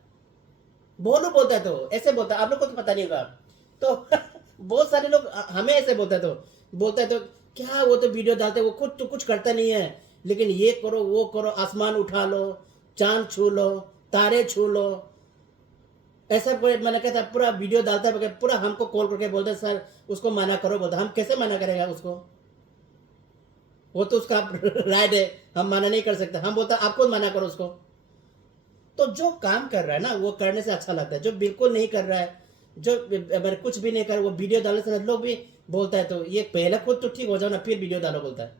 बोलो बोलता है तो ऐसे बोलता है, आप लोग को तो पता नहीं होगा तो बहुत सारे लोग हमें ऐसे बोलता है तो क्या वो तो वीडियो डालते हैं, वो खुद तो कुछ करता नहीं है, लेकिन ये करो वो करो, आसमान उठा लो, चांद छू लो, तारे छू लो, ऐसा पूरे मैंने कहता पूरा वीडियो डालता है, पूरा हमको कॉल करके बोलता है सर उसको मना करो, बोलता हम कैसे मना करेगा उसको, वो तो उसका राइट है, हम मना नहीं कर सकते, हम बोलता आपको मना करो उसको। तो जो काम कर रहा है ना वो करने से अच्छा लगता है, जो बिल्कुल नहीं कर रहा है, जो अगर कुछ भी नहीं कर वो वीडियो डालने से लोग भी बोलता है तो ये पहले खुद तो ठीक हो जाओ ना फिर वीडियो डालो, बोलता है।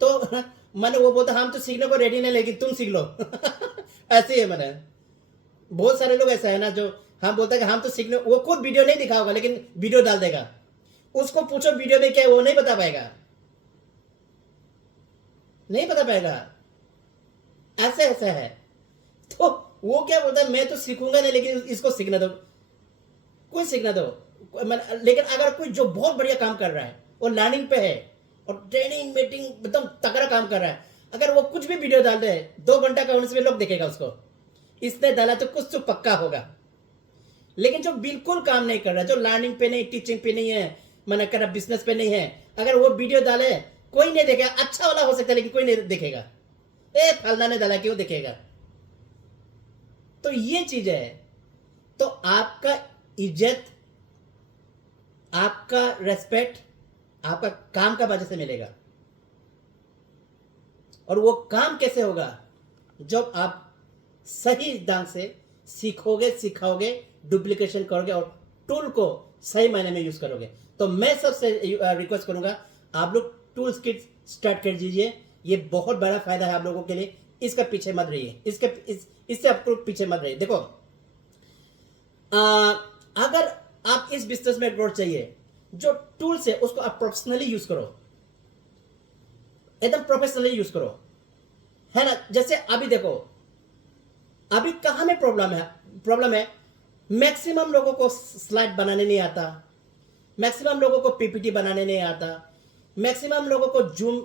तो मैंने वो बोलता हम तो सीखने को रेडी नहीं, लेकिन तुम सीख लो ऐसे ही है मैंने। बहुत सारे लोग ऐसा है ना जो हम बोलते हैं कि हम तो सीखने, वो खुद वीडियो नहीं दिखाओगा लेकिन वीडियो डाल देगा, उसको पूछो वीडियो में क्या है वो नहीं बता पाएगा, नहीं बता पाएगा, ऐसे ऐसा है। तो वो क्या बोलता है मैं तो सीखूंगा नहीं लेकिन इसको सीखना दो, कोई सीखना दो। लेकिन अगर कोई जो बहुत बढ़िया काम कर रहा है वो लर्निंग पे है और ट्रेनिंग मीटिंग एकदम तगड़ा काम कर रहा है, अगर वो कुछ भी वीडियो डाल रहे हैं 2 घंटा का उनसे लोग देखेगा उसको, इसने डाला तो कुछ तो पक्का होगा। लेकिन जो बिल्कुल काम नहीं कर रहा, जो लर्निंग पे नहीं, टीचिंग पे नहीं है, मैंने कह रहा बिजनेस पे नहीं है, अगर वो वीडियो डाले कोई नहीं देखेगा, अच्छा वाला हो सकता है लेकिन कोई नहीं देखेगा, ए फलना ने डाला क्यों देखेगा। तो ये चीज है। तो आपका इज्जत, आपका रेस्पेक्ट आपका काम का वजह से मिलेगा। और वो काम कैसे होगा, जब आप सही ढंग से सीखोगे, सिखाओगे, डुप्लीकेशन करोगे और टूल को सही मायने में यूज करोगे। तो मैं सबसे रिक्वेस्ट करूंगा आप लोग टूल्स किट स्टार्ट कर दीजिए, ये बहुत बड़ा फायदा है आप लोगों के लिए, इसका पीछे मत रहिए, इससे आपको पीछे मत रहिए। देखो अगर आप इस बिजनेस में ग्रोथ चाहिए, जो टूल्स है उसको आप प्रोफेशनली यूज करो, एकदम प्रोफेशनली यूज करो, है ना। जैसे अभी देखो अभी कहां में प्रॉब्लम है, मैक्सिमम लोगों को स्लाइड बनाने नहीं आता, मैक्सिमम लोगों को पीपीटी बनाने नहीं आता, मैक्सिमम लोगों को जूम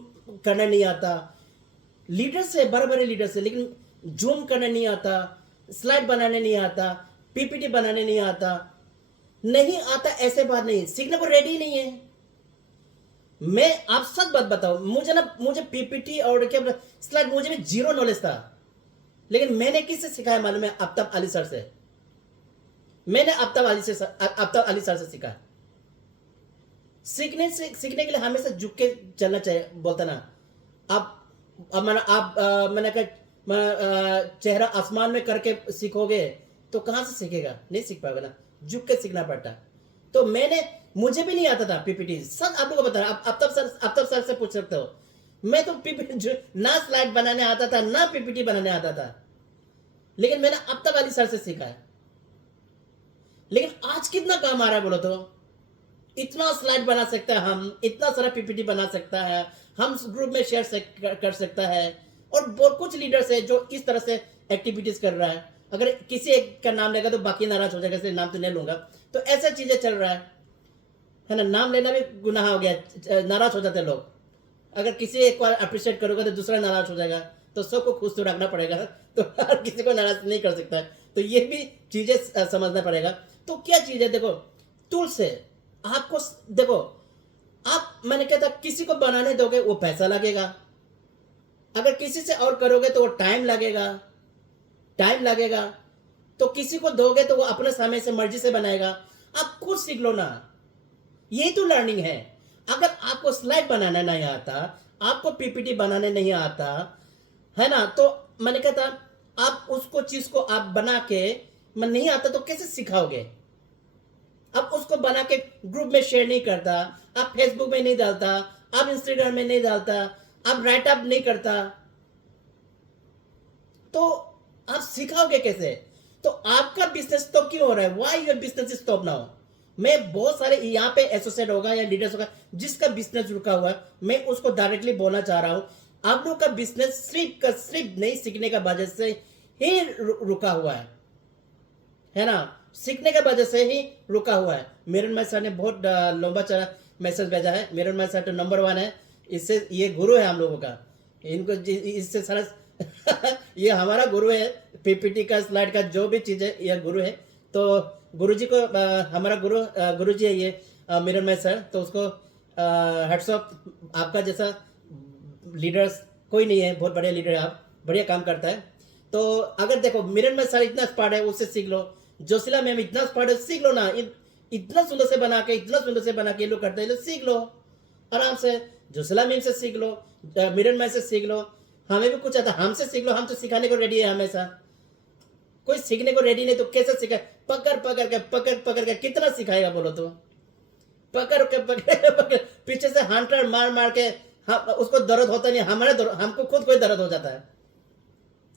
करना नहीं आता, लीडर्स है बड़े बड़े लीडर्स है लेकिन जूम करना नहीं आता, स्लाइड बनाने नहीं आता, पीपीटी बनाने नहीं आता, ऐसे बात नहीं, सीखने को रेडी नहीं है। मैं आप सच बात बताऊं, मुझे पीपीटी और क्या स्लाइड मुझे भी जीरो नॉलेज था, लेकिन मैंने किससे सिखाया मालूम है, आफ्ताब अली सर से। मैंने आफ्ताब अली सर से सीखा। सीखने के लिए हमेशा झुक के चलना चाहिए, बोलता ना मैंने कहा चेहरा आसमान में करके सीखोगे तो कहां से सीखेगा, नहीं सीख पाएगा ना, झुक के सीखना पड़ता। तो मुझे भी नहीं आता था पीपीटी, सब आप लोगों को बता रहा, आफ्ताब सर से पूछ सकते हो। मैं तो पीपीटी ना स्लाइड बनाने आता था ना पीपीटी बनाने आता था, लेकिन मैंने आफ्ताब अली सर से सीखा है। लेकिन आज कितना काम आ रहा है बोलो तो, इतना स्लाइड बना सकता है, हम इतना सारा पीपीटी बना सकता है, हम ग्रुप में शेयर कर सकता है, और बहुत कुछ लीडर्स है जो इस तरह से एक्टिविटीज कर रहा है। अगर किसी एक का नाम लेगा तो बाकी नाराज हो जाएगा, इसलिए नाम तो नहीं लूंगा। तो ऐसा चीजें चल रहा है ना, नाम लेना भी गुनाह हो गया, नाराज हो जाते लोग। अगर किसी एक को अप्रिशिएट करोगे तो दूसरा नाराज हो जाएगा, तो सबको खुश तो रखना पड़ेगा, तो हर किसी को नाराज नहीं कर सकता है। तो ये भी चीजें समझना पड़ेगा। तो क्या चीज है, देखो टूल से आपको, देखो आप, मैंने कहता किसी को बनाने दोगे वो पैसा लगेगा, अगर किसी से और करोगे तो वो टाइम लगेगा, तो किसी को दोगे तो वो अपने समय से मर्जी से बनाएगा। आप खुद सीख लो ना, यही तो लर्निंग है। अगर आपको स्लाइड बनाना नहीं आता, आपको पीपीटी बनाने नहीं आता है ना, तो मैंने कहता आप उसको चीज को आप बना के मन नहीं आता तो कैसे सिखाओगे। आप उसको बना के ग्रुप में शेयर नहीं करता, आप फेसबुक में नहीं डालता, आप इंस्टाग्राम में नहीं डालता, आप राइट अप नहीं करता, तो आप सिखाओगे कैसे? तो आपका बिजनेस तो क्यों हो रहा है? Why your business is stop now? मैं बहुत सारे यहाँ पे एसोसिएट होगा या लीडर्स होगा जिसका बिजनेस रुका हुआ है, मैं उसको डायरेक्टली बोलना चाह रहा हूं, आप लोग का बिजनेस सिर्फ का सिर्फ नहीं सीखने का वजह से ही रुका हुआ है ना? सीखने के वजह से ही रुका हुआ है। मिरन माई सर ने बहुत लंबा चला मैसेज भेजा है। मिरन माई सर तो नंबर 1 है, इससे ये गुरु है हम लोगों का, इनको इससे सारा ये हमारा गुरु है, पीपीटी का स्लाइड का जो भी चीज़ है ये गुरु है। तो गुरु जी को हमारा गुरु जी है ये मिरन माई सर, तो उसको हेड्स ऑफ। आपका जैसा लीडर्स कोई नहीं है, बहुत बड़े लीडर है आप, बढ़िया काम करता है। तो अगर देखो मिरन में सर इतना स्मार्ट है, उससे सीख लो। जोशिला मैम इतना स्मार्ट है, सीख लो ना। इतना सुंदर से बना के, इतना सुंदर से बना के ये लोग करते हैं, सीख लो आराम से। जोशिला मैम से सीख लो, मिरन मैम से सीख लो। हमें भी कुछ आता, हमसे सीख लो, हम तो सिखाने को रेडी है हमेशा। कोई सीखने को रेडी नहीं तो कैसे सिखाए? पकड़ के कितना सिखाएगा बोलो तो? पकड़ पीछे से हंटर मार मार के उसको दर्द होता नहीं, हमको खुद कोई दर्द हो जाता है।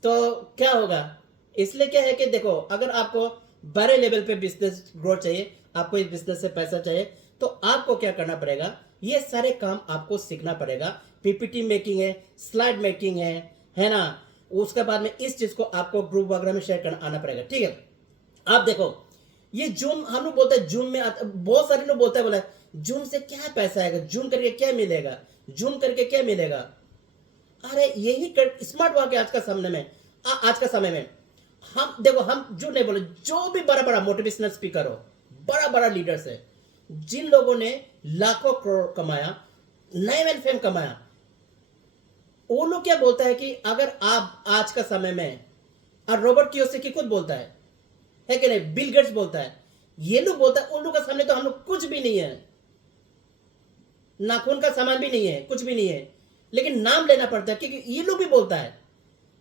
तो क्या होगा? इसलिए क्या है कि देखो, अगर आपको बड़े लेवल पे बिजनेस ग्रोथ चाहिए, आपको इस बिजनेस से पैसा चाहिए, तो आपको क्या करना पड़ेगा? ये सारे काम आपको सीखना पड़ेगा। पीपीटी मेकिंग है, स्लाइड मेकिंग है ना? उसके बाद में इस चीज को आपको ग्रुप वगैरह में शेयर करना आना पड़ेगा, ठीक है? आप देखो, ये जूम हम लोग बोलते हैं, जूम में बहुत सारे लोग बोलते हैं, बोला जूम से क्या पैसा आएगा, जूम करके क्या मिलेगा, जूम करके क्या मिलेगा? अरे यही स्मार्ट वर्क है आज का समय में। आज का समय में हम देखो, हम जो नहीं बोले, जो भी बड़ा बड़ा मोटिवेशनल स्पीकर हो, बड़ा बड़ा लीडर्स है, जिन लोगों ने लाखों करोड़ कमाया, नए फेम कमाया, वो लोग क्या बोलता है कि अगर आप आज का समय में, और रॉबर्ट कियोसाकी खुद बोलता है कि नहीं? बिल गेट्स बोलता है, ये लोग बोलता है, उन लोग का सामने तो हम लोग कुछ भी नहीं है, नाखून का सामान भी नहीं है, कुछ भी नहीं है, लेकिन नाम लेना पड़ता है क्योंकि ये लोग भी बोलता है,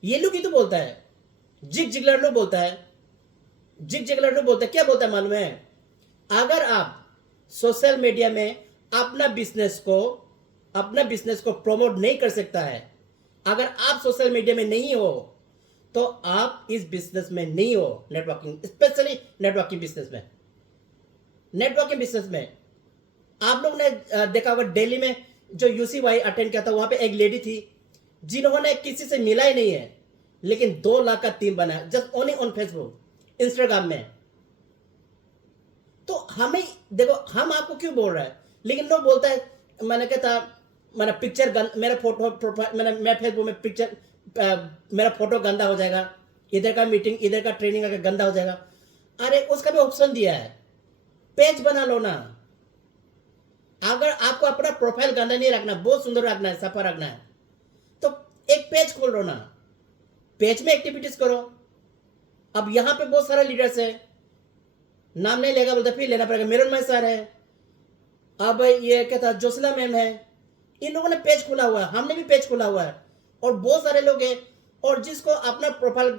ये लोग ही तो बोलता है। जिग जिगलर लोग बोलता है, जिग जिगलर लोग बोलता है, क्या बोलता है मालूम है? अगर आप सोशल मीडिया में अपना बिजनेस को प्रमोट नहीं कर सकता है, अगर आप सोशल मीडिया में नहीं हो, तो आप इस बिजनेस में नहीं हो। नेटवर्किंग, स्पेशली नेटवर्किंग बिजनेस में आप लोग ने देखा होगा, दिल्ली में जो यूसीवाई अटेंड किया था, वहां पे एक लेडी थी जिन्होंने किसी से मिला ही नहीं है, लेकिन 2 लाख का टीम बनाया, just only on Facebook, Instagram में। तो हमें देखो, हम आपको क्यों बोल रहे हैं, लेकिन लोग बोलता है, मैंने कहता, मेरा पिक्चर, मेरा फोटो प्रोफाइल, मेरा फेसबुक में पिक्चर, मेरा फोटो गंदा हो जाएगा, इधर का मीटिंग, इधर का ट्रेनिंग अगर गंदा हो जाएगा। अरे उसका भी ऑप्शन दिया है, पेज बना लो ना। अगर आपको अपना प्रोफाइल गंदा नहीं रखना, बहुत सुंदर रखना है, सफा रखना है, तो एक पेज खोल लो ना, पेज में एक्टिविटीज करो। अब यहां पे बहुत सारे लीडर्स है, नाम नहीं लेगा बोलते, फिर लेना पड़ेगा। मिरन माई सर है, अब ये क्या था, जोशिला मैम है, इन लोगों ने पेज खोला हुआ है, हमने भी पेज खोला हुआ है, और बहुत सारे लोग हैं। और जिसको अपना प्रोफाइल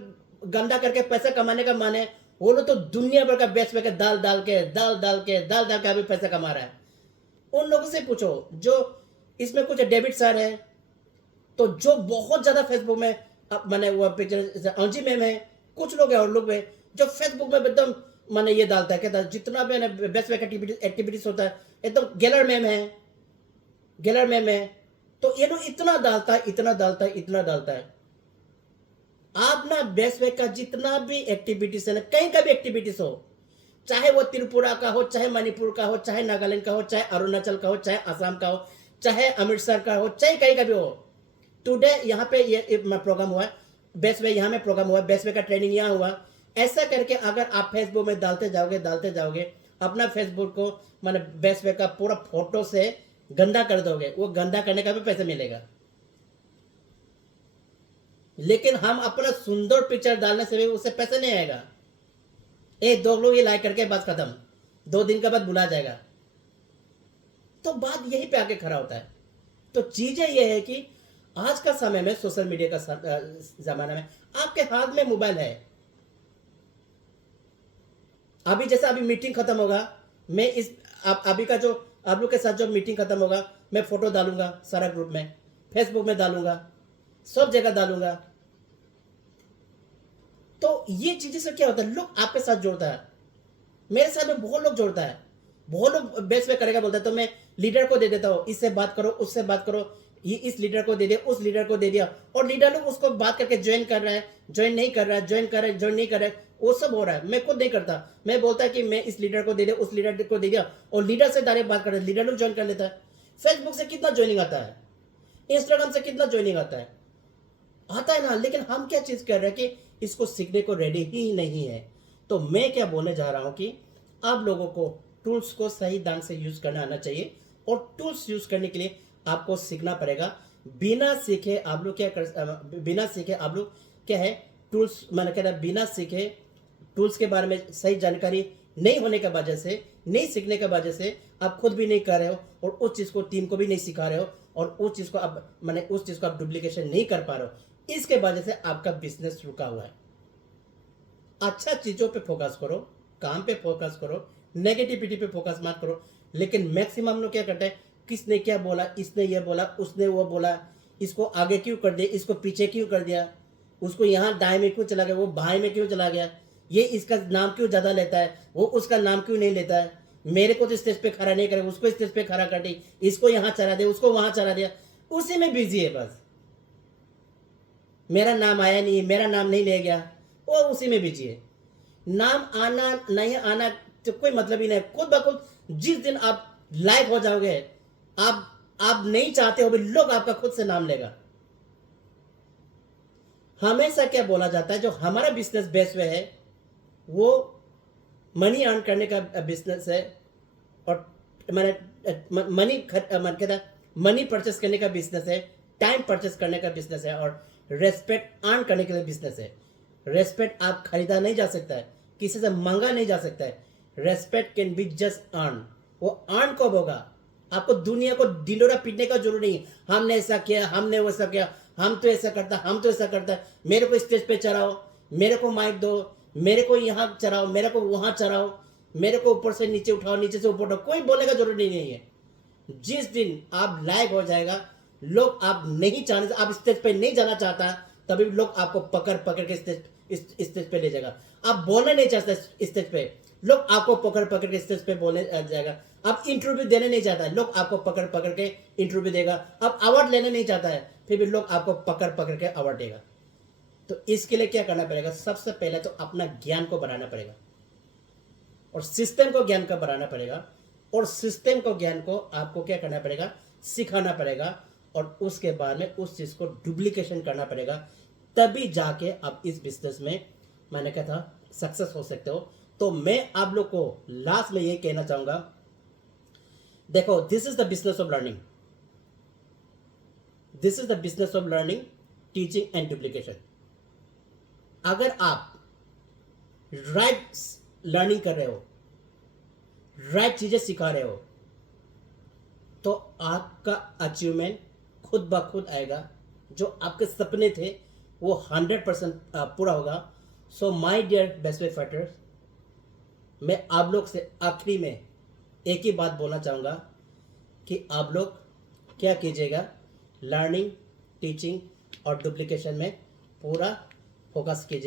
गंदा करके पैसा कमाने का मन है, वो लोग तो दुनिया भर का बेच पे दाल डाल के अभी पैसा कमा रहा है। उन लोगों से पूछो, जो इसमें कुछ डेबिट सर है, तो जो बहुत ज्यादा फेसबुक में, मैंने वो पिक्चर अंजी मैम है, कुछ लोग हैं और लोग हैं जो फेसबुक में एकदम मैंने ये डालता है, कहता है जितना भी बेस्ट एक्टिविटीज होता है, एकदम गेलर मैम है, तो ये लोग इतना डालता है। आप ना बेस्ट वे का जितना भी एक्टिविटीज है ना, कहीं का भी एक्टिविटीज हो, चाहे वो त्रिपुरा का हो, चाहे मणिपुर का हो, चाहे नागालैंड का हो, चाहे अरुणाचल का हो, चाहे असम का हो, चाहे अमृतसर का हो, चाहे कहीं का भी हो। टुडे यहाँ पे ये प्रोग्राम हुआ है, बेस्ट वे यहाँ में प्रोग्राम हुआ, बेस्ट वे का ट्रेनिंग यहाँ हुआ। ऐसा करके अगर आप फेसबुक में डालते जाओगे, अपना फेसबुक को मैंने बेस्ट वे का पूरा फोटो से गंदा कर दोगे, वो गंदा करने का भी पैसा मिलेगा। लेकिन हम अपना सुंदर पिक्चर डालने से भी उससे पैसा नहीं आएगा। 1-2 लोग ये लाइक करके बस खत्म, 2 दिन के बाद भुला जाएगा। तो बात यही पे आके खड़ा होता है। तो चीजें ये है कि आज का समय में, सोशल मीडिया का जमाना में, आपके हाथ में मोबाइल है। अभी जैसे अभी मीटिंग खत्म होगा, मैं इस अभी का जो आप लोग के साथ जो मीटिंग खत्म होगा, मैं फोटो डालूंगा सारा ग्रुप में, फेसबुक में डालूंगा, सब जगह डालूंगा। तो ये चीजें से क्या होता है, लोग आपके साथ जोड़ता है। मेरे साथ में बहुत लोग जोड़ता है, बहुत लोग बेस में करेगा बोलता है, तो मैं लीडर को दे देता हूँ, इससे बात करो, उससे बात करो, ये इस लीडर को दे दिया, उस लीडर को दे दिया, और लीडर लोग उसको बात करके ज्वाइन कर रहा है, ज्वाइन नहीं कर रहा है, ज्वाइन कर रहा है, ज्वाइन नहीं कर रहा है, वो सब हो रहा है। मैं खुद नहीं करता, मैं बोलता है कि मैं इस लीडर को दे दिया, उस लीडर को दे दिया, और लीडर से डायरेक्ट बात कर रहे, लीडर लोग ज्वाइन कर लेता है। फेसबुक से कितना ज्वाइनिंग आता है, इंस्टाग्राम से कितना ज्वाइनिंग आता है ना। लेकिन हम क्या चीज कर रहे हैं कि इसको सीखने को रेडी ही नहीं है। तो मैं क्या बोलने जा रहा हूं कि आप लोगों को टूल्स को सही ढंग से यूज करना आना चाहिए, और टूल्स यूज करने के लिए आपको सीखना पड़ेगा। बिना सीखे आप लोग बिना सीखे आप लोग क्या है, टूल्स मैंने कह रहा, बिना सीखे टूल्स के बारे में सही जानकारी नहीं होने की वजह से, नहीं सीखने की वजह से आप खुद भी नहीं कर रहे हो, और उस चीज को टीम को भी नहीं सिखा रहे हो, और उस चीज को आप मैंने उस चीज को आप डुप्लीकेशन नहीं कर पा रहे हो। इसके वजह से आपका बिजनेस रुका हुआ है। अच्छा चीजों पे फोकस करो, काम पे फोकस करो, नेगेटिविटी पे फोकस मत करो। लेकिन मैक्सिमम लोग क्या करते हैं, किसने क्या बोला, इसने ये बोला, उसने वो बोला, इसको आगे क्यों कर दिया, इसको पीछे क्यों कर दिया, उसको यहाँ दाएं में क्यों चला गया, वो बाएं में क्यों चला गया, ये इसका नाम क्यों ज़्यादा लेता है, वो उसका नाम क्यों नहीं लेता है, मेरे को तो स्टेज पे खड़ा नहीं करे, उसको स्टेज पे खड़ा कर दी, इसको यहाँ चला दे, उसको वहाँ चला दिया, उसी में बिजी है बस। मेरा नाम आया नहीं, मेरा नाम नहीं ले गया, वो उसी में बिजी है। नाम आना नहीं आना तो कोई मतलब ही नहीं। खुद ब खुद जिस दिन आप लाइव हो जाओगे, आप नहीं चाहते हो भी, लोग आपका खुद से नाम लेगा। हमेशा क्या बोला जाता है, जो हमारा बिजनेस बेस वे है वो मनी अर्न करने का बिजनेस है, और मैंने मनी परचेस करने का बिजनेस है, टाइम परचेस करने का बिजनेस है, और रेस्पेक्ट अर्न करने के लिए बिजनेस है। रेस्पेक्ट आप खरीदा नहीं जा सकता है, किसी से मांगा नहीं जा सकता है। Respect can be just earn. वो अर्न कब होगा, आपको दुनिया को ढिंडोरा पीटने का जरूर नहीं है, हमने ऐसा किया, हमने वैसा किया, हम तो ऐसा करता, हम तो ऐसा करता, मेरे को स्टेज पे चढ़ाओ, मेरे को माइक दो, मेरे को यहाँ चढ़ाओ, मेरे को वहां चढ़ाओ, मेरे को ऊपर से नीचे उठाओ, नीचे से ऊपर उठाओ, कोई बोलने का जरूर नहीं है। जिस दिन आप लाइव हो जाएगा, लोग आप नहीं चाहने, आप स्टेज पे नहीं जाना चाहता, तभी लोग आपको पकड़ पकड़ के स्टेज पे ले जाएगा। आप बोलना नहीं चाहते स्टेज पे, लोग आपको पकड़ पकड़ के स्टेज पे बोलने जाएगा। आप इंटरव्यू देने नहीं चाहता है, लोग आपको पकड़ पकड़ के इंटरव्यू देगा। आप अवार्ड लेने नहीं चाहता है, फिर भी लोग आपको पकड़ पकड़ के अवार्ड देगा। तो इसके लिए क्या करना पड़ेगा, सबसे पहले तो अपना ज्ञान को बढ़ाना पड़ेगा, और सिस्टम को ज्ञान का बढ़ाना पड़ेगा, और सिस्टम को ज्ञान को आपको क्या करना पड़ेगा, सिखाना पड़ेगा, और उसके बाद में उस चीज को डुप्लीकेशन करना पड़ेगा। तभी जाके आप इस बिजनेस में, मैंने कहा था, सक्सेस हो सकते हो। तो मैं आप लोग को लास्ट में ये कहना चाहूंगा, देखो, this is the business of learning, this is the business of learning, teaching and duplication. अगर आप राइट लर्निंग कर रहे हो, राइट चीजें सिखा रहे हो, तो आपका अचीवमेंट खुद ब खुद आएगा। जो आपके सपने थे वो 100% पूरा होगा। So my dear best way fighters, मैं आप लोग से आखिरी में एक ही बात बोलना चाहूँगा कि आप लोग क्या कीजिएगा, लर्निंग, टीचिंग और डुप्लीकेशन में पूरा फोकस कीजिएगा।